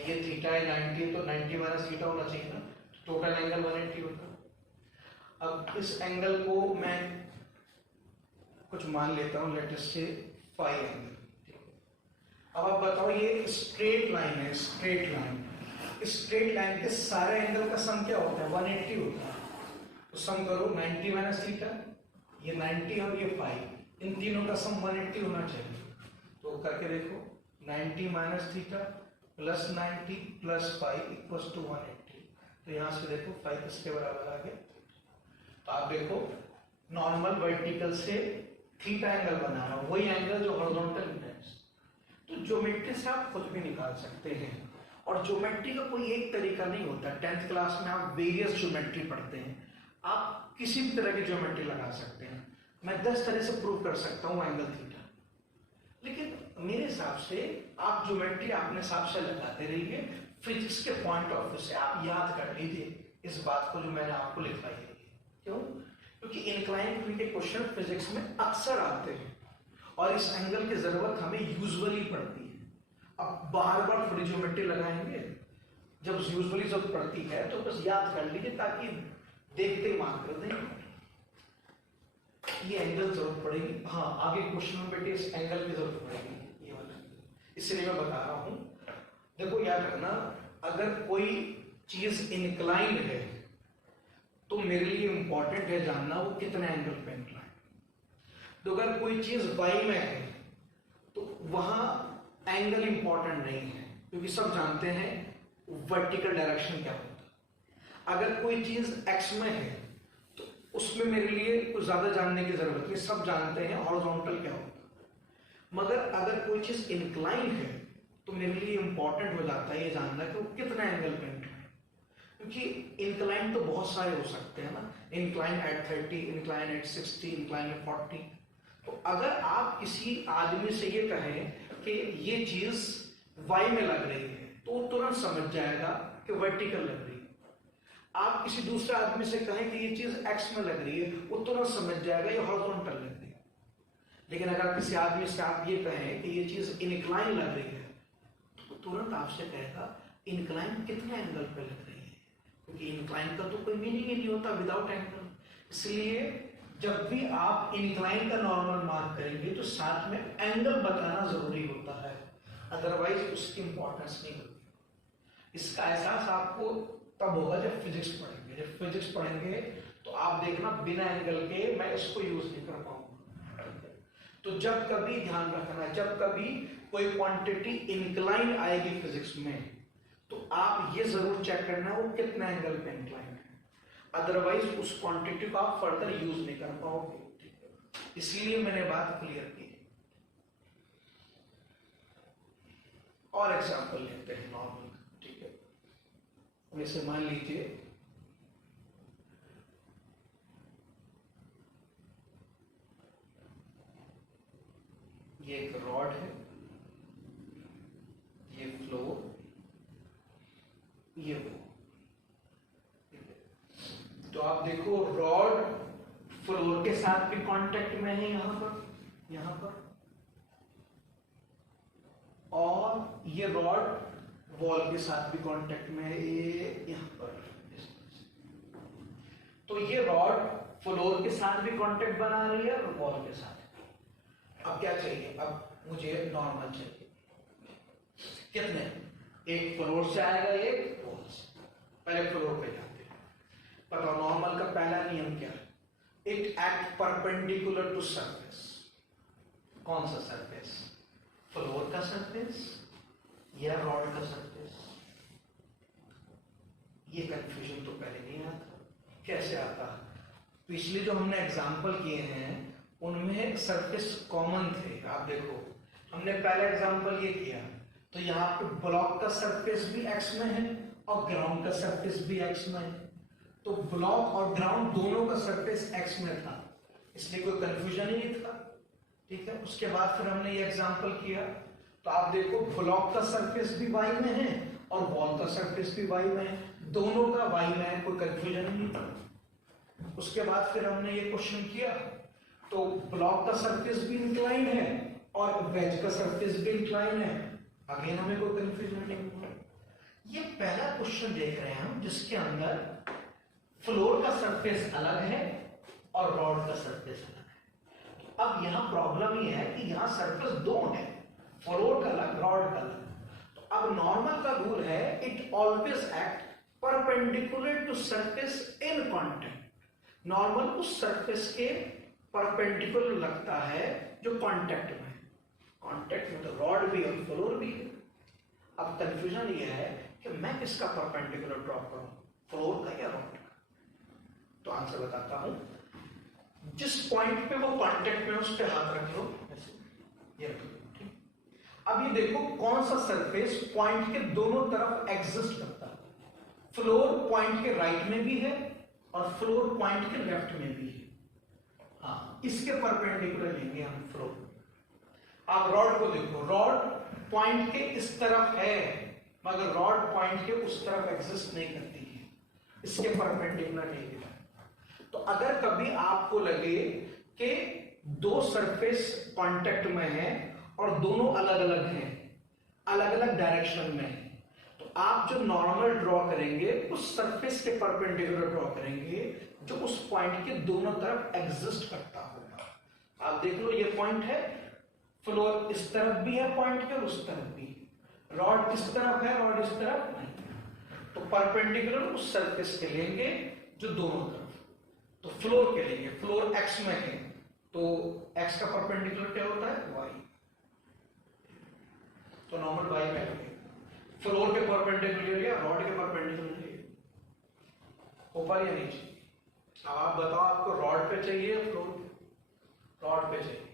ये थीटा है 90, तो 90 माइनस थीटा होना चाहिए ना, टोटल एंगल 180 होगा। अब इस एंगल को मैं कुछ मान लेता हूं, लेट अस से फाई एंगल। अब आप बताओ, ये स्ट्रेट लाइन है, स्ट्रेट लाइन, स्ट्रेट लाइन के सारे एंगल का सम क्या होता है, 180 होता है। तो सम करो 90 माइनस थीटा, ये 90 और ये फाई, इन तीनों का सम 180 होना चाहिए। तो करके देखो, 90 minus theta plus 90 plus five equals to 180। तो यहाँ से देखो फाइव किसके बराबर आ गया। तो आप देखो नॉर्मल वर्टिकल से थीटा एंगल बना रहा हूँ, वही एंगल जो हॉरिजॉन्टल है। तो ज्योमेट्री से आप कुछ भी निकाल सकते हैं, और ज्योमेट्री का कोई एक तरीका नहीं होता। 10th क्लास में आप वेरियस ज्योमेट्री पढ़ते हैं, आप किसी भी तरह की ज्योमेट्री लगा सकते हैं। मैं 10 तरह से प्रूव कर सकता हूँ एंगल थीटा, लेकिन मेरे हिसाब से आप ज्योमेट्री अपने हिसाब से लगाते रहिए, फिजिक्स के पॉइंट ऑफ व्यू से आप याद कर लीजिए इस बात को जो मैंने आपको लिखवाई है। क्यों? क्योंकि इंक्लाइन के क्वेश्चन फिजिक्स में अक्सर आते हैं, और इस एंगल की जरूरत हमें यूजुअली पड़ती है। अब बार बार थोड़ी ज्योमेट्री लगाएंगे, जब यूजुअली जरूरत पड़ती है तो बस याद कर लीजिए, ताकि देखते ही मान कर दें ये एंगल जरूरत पड़ेगी। हाँ, आगे क्वेश्चन में बेटे इस एंगल की जरूरत पड़ेगी, ये वाला, इसलिए मैं बता रहा हूं। देखो याद रखना, अगर कोई चीज इंक्लाइन है तो मेरे लिए इंपॉर्टेंट है जानना वो कितने एंगल पे इंक्लाइन। तो अगर कोई चीज वाई में है तो वहां एंगल इंपॉर्टेंट नहीं है, क्योंकि सब जानते हैं वर्टिकल डायरेक्शन क्या होता है। अगर कोई चीज एक्स में है तो उसमें मेरे लिए कुछ ज्यादा जानने की जरूरत नहीं, सब जानते हैं हॉरिजॉन्टल क्या होता है। मगर अगर कोई चीज इंक्लाइन है तो मेरे लिए इंपॉर्टेंट हो जाता है ये जानना कि वो कितना एंगल पे इंक्लाइन, क्योंकि इंक्लाइन तो बहुत सारे हो सकते हैं ना, incline at 30, incline at 60, incline at 40। तो अगर आप किसी आदमी से ये कहें कि ये चीज वाई में लग रही है तो वो तुरंत समझ जाएगा कि वर्टिकल लग रही है। आप किसी दूसरे आदमी से कहें कि ये चीज एक्स में लग रही है, वो तुरंत समझ जाएगा ये हॉरिजॉन्टल लग रही है। लेकिन अगर किसी आदमी से आप ये कहें कि ये चीज इनक्लाइन लग रही है, तो तुरंत आपसे कहेगा इनक्लाइन कितने एंगल पे लग रही है, क्योंकि इनक्लाइन का तो कोई मीनिंग ही नहीं होता विदाउट एंगल। इसलिए जब भी आप इंक्लाइन का नॉर्मल मार्क करेंगे तो साथ में एंगल बताना जरूरी होता है, अदरवाइज उसकी इंपॉर्टेंस नहीं होती। इसका एहसास आपको तब होगा जब फिजिक्स पढ़ेंगे। जब फिजिक्स पढ़ेंगे तो आप देखना बिना एंगल के मैं इसको यूज नहीं कर पाऊंगा। तो जब कभी ध्यान रखना, जब कभी कोई क्वांटिटी इंक्लाइन आएगी फिजिक्स में तो आप ये जरूर चेक करना वो कितना एंगल पे इंक्लाइन है, अदरवाइज उस क्वांटिटी को आप फर्दर यूज नहीं कर पाओगे। इसलिए मैंने बात क्लियर की। और एग्जांपल लेते हैं नॉर्मल, ठीक है। वैसे मान लीजिए ये एक रॉड है, ये फ्लोर, ये वो। तो आप देखो रॉड फ्लोर के साथ भी कांटेक्ट में है यहां पर, और ये रॉड वॉल के साथ भी कांटेक्ट में है, ये यहां पर। तो ये रॉड फ्लोर के साथ भी कांटेक्ट बना रही है और वॉल के साथ। अब क्या चाहिए, अब मुझे नॉर्मल चाहिए। कितने, एक फ्लोर से आएगा एक वॉल से। पहले फ्लोर पे जाते हैं। बताओ नॉर्मल का पहला नियम क्या है, it act perpendicular to surface. कौन सा सरफेस, फ्लोर का सरफेस या रॉड का सरफेस? ये कंफ्यूजन तो पहले नहीं आता, कैसे आता? पिछले जो हमने एग्जांपल किए हैं उनमें सरफेस कॉमन थे। आप देखो हमने पहला एग्जांपल ये किया, तो यहाँ पे ब्लॉक का सरफेस भी एक्स में है और ग्राउंड का सरफेस भी एक्स में है। तो ब्लॉक और ग्राउंड दोनों का सरफेस एक्स में था, इसलिए कोई कंफ्यूजन ही नहीं था, ठीक है। उसके बाद फिर हमने ये एग्जांपल किया, तो आप देखो ब्लॉक का सरफेस भी वाई में है और बॉल का सरफेस भी वाई में है, दोनों का वाई में है, कोई कंफ्यूजन नहीं था। उसके बाद फिर हमने ये क्वेश्चन किया, तो ब्लॉक का सरफेस भी इंक्लाइन है और वेज का सरफेस भी इंक्लाइन है, अगेन हमें कोई कंफ्यूजन नहीं हुआ। ये पहला क्वेश्चन देख रहे हैं हम जिसके अंदर फ्लोर का सरफेस अलग है और रॉड का सरफेस अलग है। अब यहां प्रॉब्लम ये है कि यहां सरफेस दो है, फ्लोर का अलग, रॉड का अलग। तो अब नॉर्मल का रूल है, it always act perpendicular to surface in contact. Normal उस सरफेस के परपेंडिकुलर लगता है जो कांटेक्ट में है। कांटेक्ट में तो रॉड भी और फ्लोर भी है। अब कंफ्यूजन ये है कि मैं किसका परपेंडिकुलर ड्रॉ करूं, फ्लोर का या रॉड का? तो आंसर बताता हूं, जिस पॉइंट पे वो कांटेक्ट में उस पे हाथ रख लो, ये रख लो। ठीक, अब ये देखो कौन सा सरफेस पॉइंट के दोनों तरफ एग्जिस्ट करता है। फ्लोर पॉइंट के राइट में भी है और फ्लोर पॉइंट के लेफ्ट में भी है। हाँ, इसके परपेंडिकुलर लेंगे हम फ्लोर। आप रॉड को देखो, रॉड पॉइंट के इस तरफ है मगर रॉड पॉइंट के उस तरफ एग्जिस्ट नहीं करती है, इसके परपेंडिकुलर नहीं है। तो अगर कभी आपको लगे कि दो सरफेस कांटेक्ट में है और दोनों अलग अलग हैं, अलग अलग डायरेक्शन में है, तो आप जो नॉर्मल ड्रॉ करेंगे उस सरफेस के परपेंडिकुलर ड्रॉ करेंगे जो उस पॉइंट के दोनों तरफ एग्जिस्ट करता होगा। आप देख लो, ये पॉइंट है, फ्लोर इस तरफ भी है पॉइंट के और उस तरफ भी, रॉड इस तरफ है, रॉड इस तरफ नहीं, तो परपेंडिकुलर उस सरफेस के लेंगे जो दोनों तरफ। तो फ्लोर के लेंगे, फ्लोर एक्स में है तो एक्स का परपेंडिकुलर क्या होता है, वाई, तो नॉर्मल वाई में लेंगे। फ्लोर के परपेंडिकुलर या रॉड के परपेंडिकुलर लिए, ऊपर या नीचे? अब आप बताओ, आपको रॉड पे चाहिए या फ्लोर पे? रॉड पे चाहिए,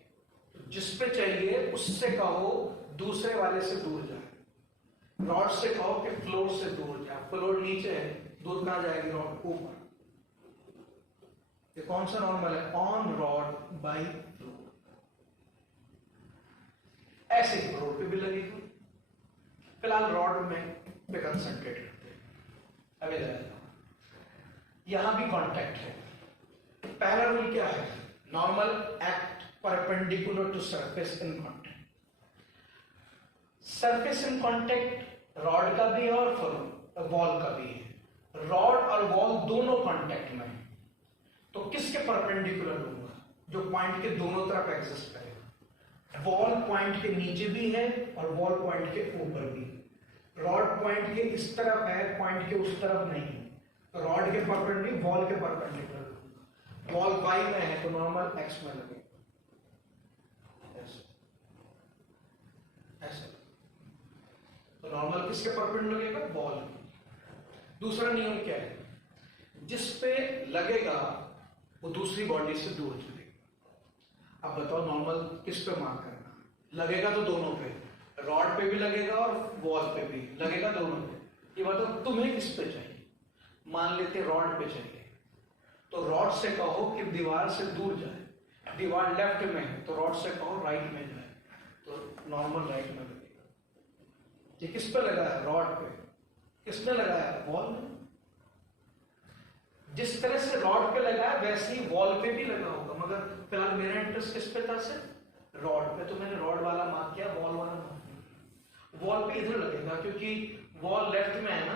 तो जिस पे चाहिए उससे कहो दूसरे वाले से दूर जाए। रॉड से कहो कि फ्लोर से दूर जाए, फ्लोर नीचे है, दूर कहां जाएगी रॉड? ऊपर। ये कौन सा नॉर्मल है? On rod by floor. ऐसे फ्लोर पे भी लगेगी। फिलहाल रॉड में पे कंसंट्रेट करते हैं। अभी यहां भी कांटेक्ट है। पहला रूल क्या है? Normal act perpendicular to surface in contact. Surface in contact rod का भी है और वॉल का भी है। रॉड और वॉल दोनों कांटेक्ट में है, तो किसके परपेंडिकुलर लूंगा? जो पॉइंट के दोनों तरफ एग्जिस्ट करेगा। वॉल पॉइंट के नीचे भी है और वॉल पॉइंट के ऊपर भी। रॉड पॉइंट के इस तरफ है, पॉइंट के उस तरफ नहीं है, तो रॉड के परपेंडिकुलर वॉल के परपेंडिकुलर लूंगा। वॉल वाई में है तो नॉर्मल एक्स में लगेगा, ऐसे। तो नॉर्मल किसके परपेंडिकुलर लगेगा? वॉल। दूसरा नियम क्या है? जिस पे लगेगा वो दूसरी बॉडी से दूर चलेगा। अब बताओ नॉर्मल किस पे मार्क करना? लगेगा तो दोनों पे, रॉड पे भी लगेगा और वॉल पे भी लगेगा, दोनों पे। ये बताओ तुम्हें किस पे चाहिए? मान लेते रॉड पे चाहिए, तो रॉड से कहो कि दीवार से दूर जाए। दीवार लेफ्ट में है तो रॉड से कहो राइट में जाए, तो नॉर्मल राइट में लगेगा। ये किस पे लगा है? रॉड पे। किसने लगाया है? वॉल में। जिस तरह से रॉड पे लगा है वैसे ही वॉल पे भी लगा होगा, मगर फिलहाल मेरा इंटरेस्ट किस पे था? सिर्फ रॉड पे, तो मैंने रॉड वाला मार्क किया, वॉल वाला मार्क किया। वॉल पे इधर लगेगा क्योंकि वॉल लेफ्ट में है ना,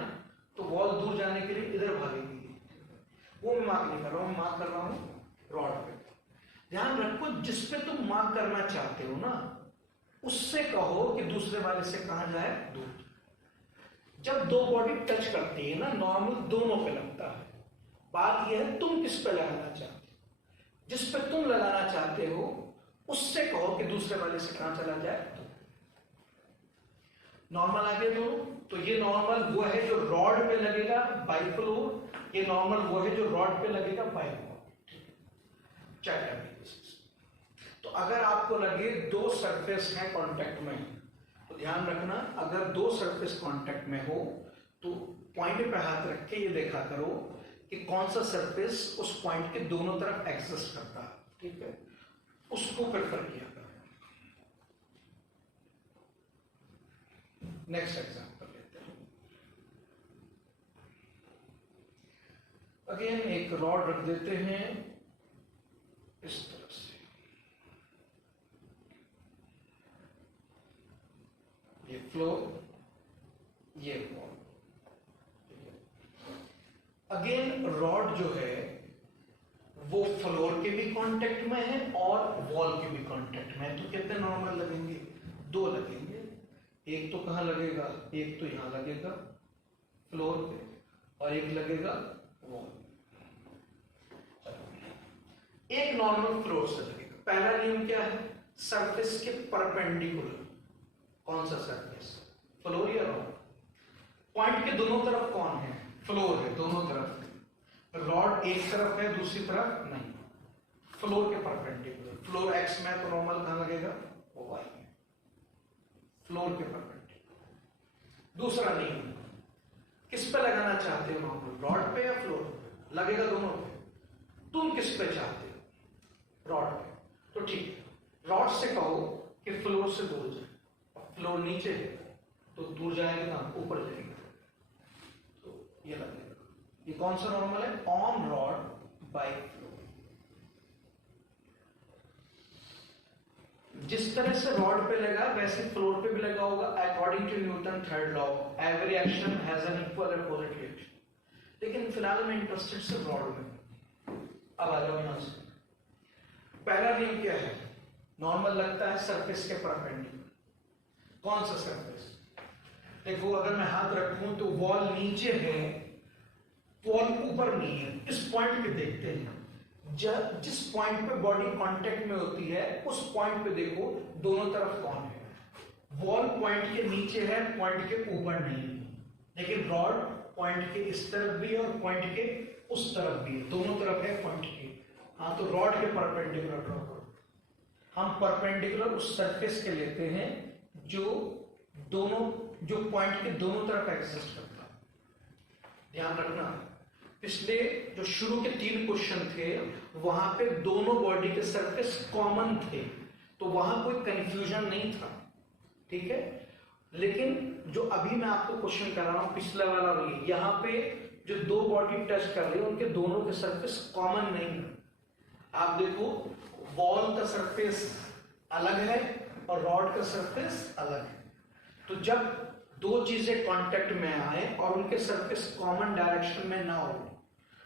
तो वॉल दूर जाने के लिए इधर भागेगी। वो मैं मार्क नहीं कर रहा हूं, मार्क कर रहा हूं रॉड पे। ध्यान रखो, जिस पे तुम मार्क करना चाहते हो ना, उससे कहो कि दूसरे वाले से कहां जाए? दूर। जब दो बॉडी टच करती है ना, नॉर्मल दोनों पे लगता है। बात यह है तुम किस पे लगाना चाहते हो। जिस पे तुम लगाना चाहते हो उससे कहो कि दूसरे वाले से कहां चला जाए? नॉर्मल आगे दो, तो ये नॉर्मल वो है जो रॉड पे लगेगा बाई फ्लोर, ये नॉर्मल वो है जो रॉड पे लगेगा बाई वॉल। तो अगर आपको लगे दो सरफेस है कांटेक्ट में, तो ध्यान रखना, अगर दो सरफेस कांटेक्ट में हो तो पॉइंट पे हाथ रख के ये देखा करो कि कौन सा सरफेस उस पॉइंट के दोनों तरफ एक्सिस्ट करता है। ठीक है, उसको प्रेफर किया करो। नेक्स्ट एग्जांपल लेते हैं। अगेन एक रॉड रख देते हैं इस तरह से, ये फ्लोर, ये वॉल। अगेन रॉड जो है वो फ्लोर के भी कांटेक्ट में है और वॉल के भी कांटेक्ट में है। तो कितने नॉर्मल लगेंगे? 2 लगेंगे। एक तो कहां लगेगा? एक तो यहां लगेगा फ्लोर पे और एक लगेगा वॉल। एक नॉर्मल फ्लोर से लगेगा। पहला नियम क्या है? सरफेस के परपेंडिकुलर। कौन सा सरफेस? फ्लोर या रॉड? पॉइंट के दोनों तरफ कौन है? फ्लोर है, दोनों तरफ। रॉड एक तरफ है, दूसरी तरफ नहीं। फ्लोर के परपेंडिकुलर। फ्लोर एक्स में तो नॉर्मल कहां लगेगा? वो वाई में, फ्लोर के परपेंडिकुलर। दूसरा नियम, किस पे लगाना चाहते हो नॉर्मल? रॉड पे या फ्लोर पे? लगेगा दोनों पे। तुम किस पे चाहते हो? रॉड पे। तो ठीक है, रॉड से कहो कि फ्लोर से दूर जाए। फ्लोर नीचे है तो दूर जाएगा ना, ऊपर जाएगा, तो ये लगेगा। ये कौन सा नॉर्मल है? On rod by floor. जिस तरह से रॉड पे लगा वैसे फ्लोर पे भी लगा होगा। According to Newton third law, every action has an equal opposite reaction. लेकिन फिलहाल मैं इंटरेस्टेड सिर्फ रॉड में। अब आ जाओ यहां से। पहला नियम क्या है? नॉर्मल लगता है सरफेस के परपेंडिकुलर। कौन सा सरफेस? देखो, अगर मैं हाथ रखूं तो वॉल नीचे है, वॉल ऊपर नहीं है। इस पॉइंट पे देखते हैं, जिस पॉइंट पे बॉडी कांटेक्ट में होती है उस पॉइंट पे देखो दोनों तरफ कौन है। वॉल पॉइंट के नीचे है, पॉइंट के ऊपर नहीं है। लेकिन रॉड पॉइंट के इस तरफ भी और पॉइंट के उस तरफ भी है, दोनों तरफ है पॉइंट के। हाँ, तो रॉड के परपेंडिकुलर ड्रॉ करो। हम परपेंडिकुलर उस सरफेस के लेते हैं जो पॉइंट के दोनों तरफ एग्जिस्ट करता है। ध्यान रखना, पिछले जो शुरू के 3 क्वेश्चन थे वहां पे दोनों बॉडी के सरफेस कॉमन थे, तो वहां कोई कंफ्यूजन नहीं था, ठीक है। लेकिन जो अभी मैं आपको क्वेश्चन कर रहा हूं पिछला वाला भी, यहाँ पे जो 2 बॉडी टच कर रही है उनके दोनों के सरफेस कॉमन नहीं है। आप देखो, वॉल का सरफेस अलग है और रॉड का सरफेस अलग है। तो जब 2 चीजें कांटेक्ट में आए और उनके सरफेस कॉमन डायरेक्शन में ना हो,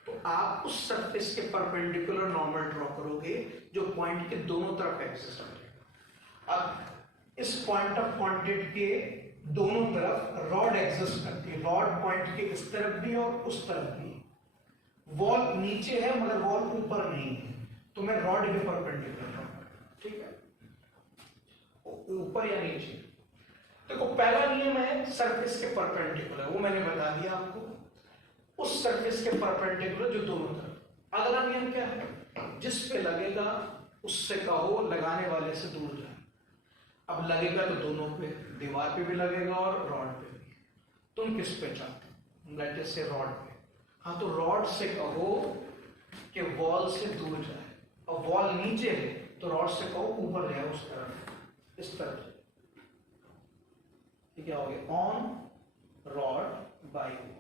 तो आप उस सरफेस के परपेंडिकुलर नॉर्मल ड्रॉ करोगे जो पॉइंट के दोनों तरफ एक्सिस्ट करेगा। अब इस पॉइंट ऑफ कांटेक्ट के दोनों तरफ रॉड एग्जिस्ट करती है। रॉड पॉइंट के इस तरफ भी और उस तरफ भी। वॉल नीचे है मगर वॉल ऊपर नहीं है, तो मैं रॉड के परपेंडिकुलर ड्रॉ करूंगा, ठीक है, ऊपर या नीचे। देखो, पहला नियम है सरफेस के परपेंडिकुलर, वो मैंने बता दिया आपको, उस सरफेस के परपेंडिकुलर जो दोनों तरफ। अगला नियम क्या है? जिस पे लगेगा उससे कहो लगाने वाले से दूर जाए। अब लगेगा तो दोनों पे, दीवार पे भी लगेगा और रॉड पे भी। तुम किस पे चाहते हो? लेट अस से रॉड पे। हाँ, तो रॉड से कहो कि वॉल से दूर जाए, और वॉल नीचे है तो रॉड से कहो ऊपर जाए, उस तरफ, इस तरफ। क्या हो गया? On rod by wall.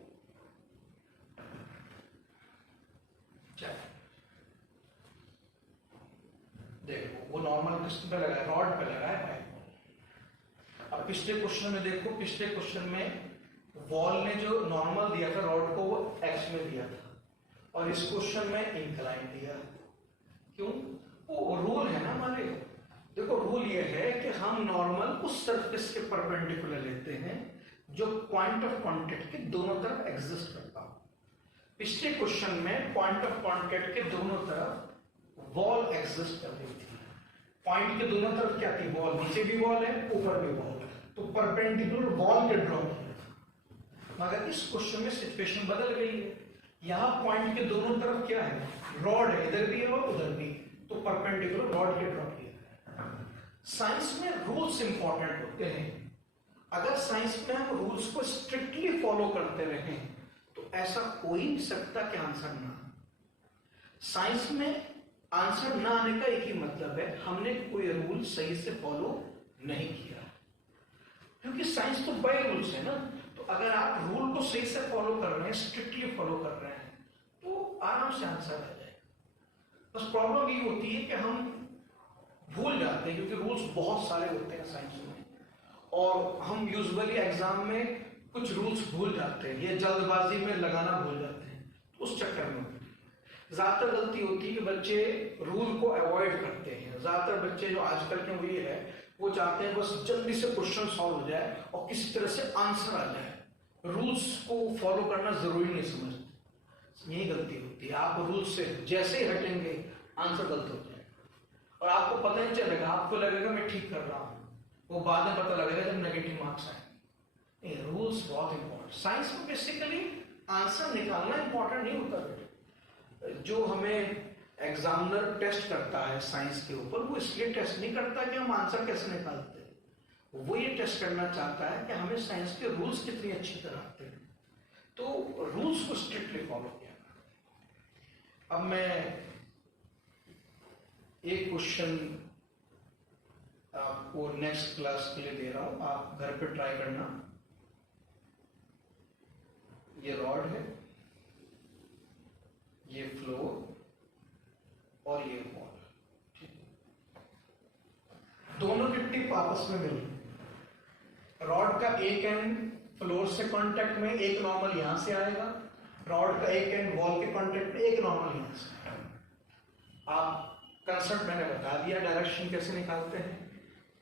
देखो, वो नॉर्मल किस पे लगा है? रॉड पे लगा है, बाय वॉल। अब पिछले क्वेश्चन में देखो, पिछले क्वेश्चन में वॉल ने जो नॉर्मल दिया था रॉड को वो एक्स में दिया था, और इस क्वेश्चन में इंक्लाइन दिया। क्यों? वो रूल है ना हमारे। देखो, रूल ये है कि हम नॉर्मल उस सरफेस के परपेंडिकुलर लेते हैं जो पॉइंट ऑफ कांटेक्ट के दोनों तरफ एग्जिस्ट करता हो। पिछले क्वेश्चन में पॉइंट ऑफ कांटेक्ट के दोनों तरफ वॉल एग्जिस्ट कर रही थी। पॉइंट के दोनों तरफ क्या थी? वॉल। नीचे भी वॉल है, ऊपर भी वॉल है, तो परपेंडिकुलर वॉल के ड्रॉ किया। मगर इस क्वेश्चन में सिचुएशन बदल गई है। यहां पॉइंट के दोनों तरफ क्या है? रॉड है, इधर भी है और उधर भी, तो परपेंडिकुलर रॉड के ड्रॉ किया। साइंस में रूल्स इंपॉर्टेंट होते हैं। अगर साइंस में हम रूल्स को स्ट्रिक्टली फॉलो करते रहें तो ऐसा हो ही नहीं सकता कि आंसर ना। साइंस में आंसर ना आने का एक ही मतलब है, हमने कोई रूल सही से फॉलो नहीं किया। क्योंकि साइंस तो बाय रूल्स है ना। तो अगर आप रूल को सही से फॉलो कर रहे हैं, स्ट्रिक्टली फॉलो कर रहे हैं, तो आराम से आंसर आ जाएगा। बस प्रॉब्लम ये होती है कि हम भूल जाते हैं, क्योंकि रूल्स बहुत सारे होते हैं साइंस में, और हम यूजुअली एग्जाम में कुछ रूल्स भूल जाते हैं, ये जल्दबाजी में लगाना भूल जाते हैं, तो उस चक्कर में ज्यादातर गलती होती है कि बच्चे रूल को अवॉइड करते हैं। ज्यादातर बच्चे जो आजकल के हुए है, वो चाहते हैं बस जल्दी से क्वेश्चन सॉल्व हो जाए और किसी तरह से आंसर आ जाए, रूल्स को फॉलो करना जरूरी नहीं समझते। यही गलती होती है, आप रूल्स से जैसे ही हटेंगे आंसर गलत हो जाएगा और आपको पता नहीं चलेगा, आपको लगेगा मैं ठीक कर रहा हूँ, वो बाद में पता लगेगा जब नेगेटिव मार्क्स आए। रूल्स बहुत इंपॉर्टेंट। साइंस में बेसिकली आंसर निकालना इंपॉर्टेंट नहीं होता बेटा। जो हमें एग्जामिनर टेस्ट करता है साइंस के ऊपर, वो इसलिए टेस्ट नहीं करता कि हम आंसर कैसे निकालते हैं, वो ये टेस्ट करना चाहता है कि हमें साइंस के रूल्स कितनी अच्छी तरह आते हैं। तो रूल्स को स्ट्रिक्टली फॉलो किया। अब मैं एक क्वेश्चन आपको नेक्स्ट क्लास के लिए दे रहा हूं, आप घर पे ट्राई करना। ये रॉड है, ये फ्लोर और ये वॉल, दोनों की टिप आपस में मिली। रॉड का एक एंड फ्लोर से कांटेक्ट में, एक नॉर्मल यहां से आएगा, रॉड का एक एंड वॉल के कांटेक्ट में, एक नॉर्मल यहां से। आप कंसेप्ट मैंने बता दिया, डायरेक्शन कैसे निकालते हैं।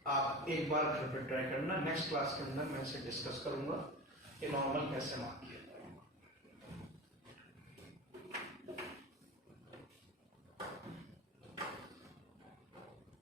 आप एक बार घर पर ट्राई करना, नेक्स्ट क्लास के अंदर मैं इसे डिस्कस करूंगा कि नॉर्मल कैसे मार्क किया।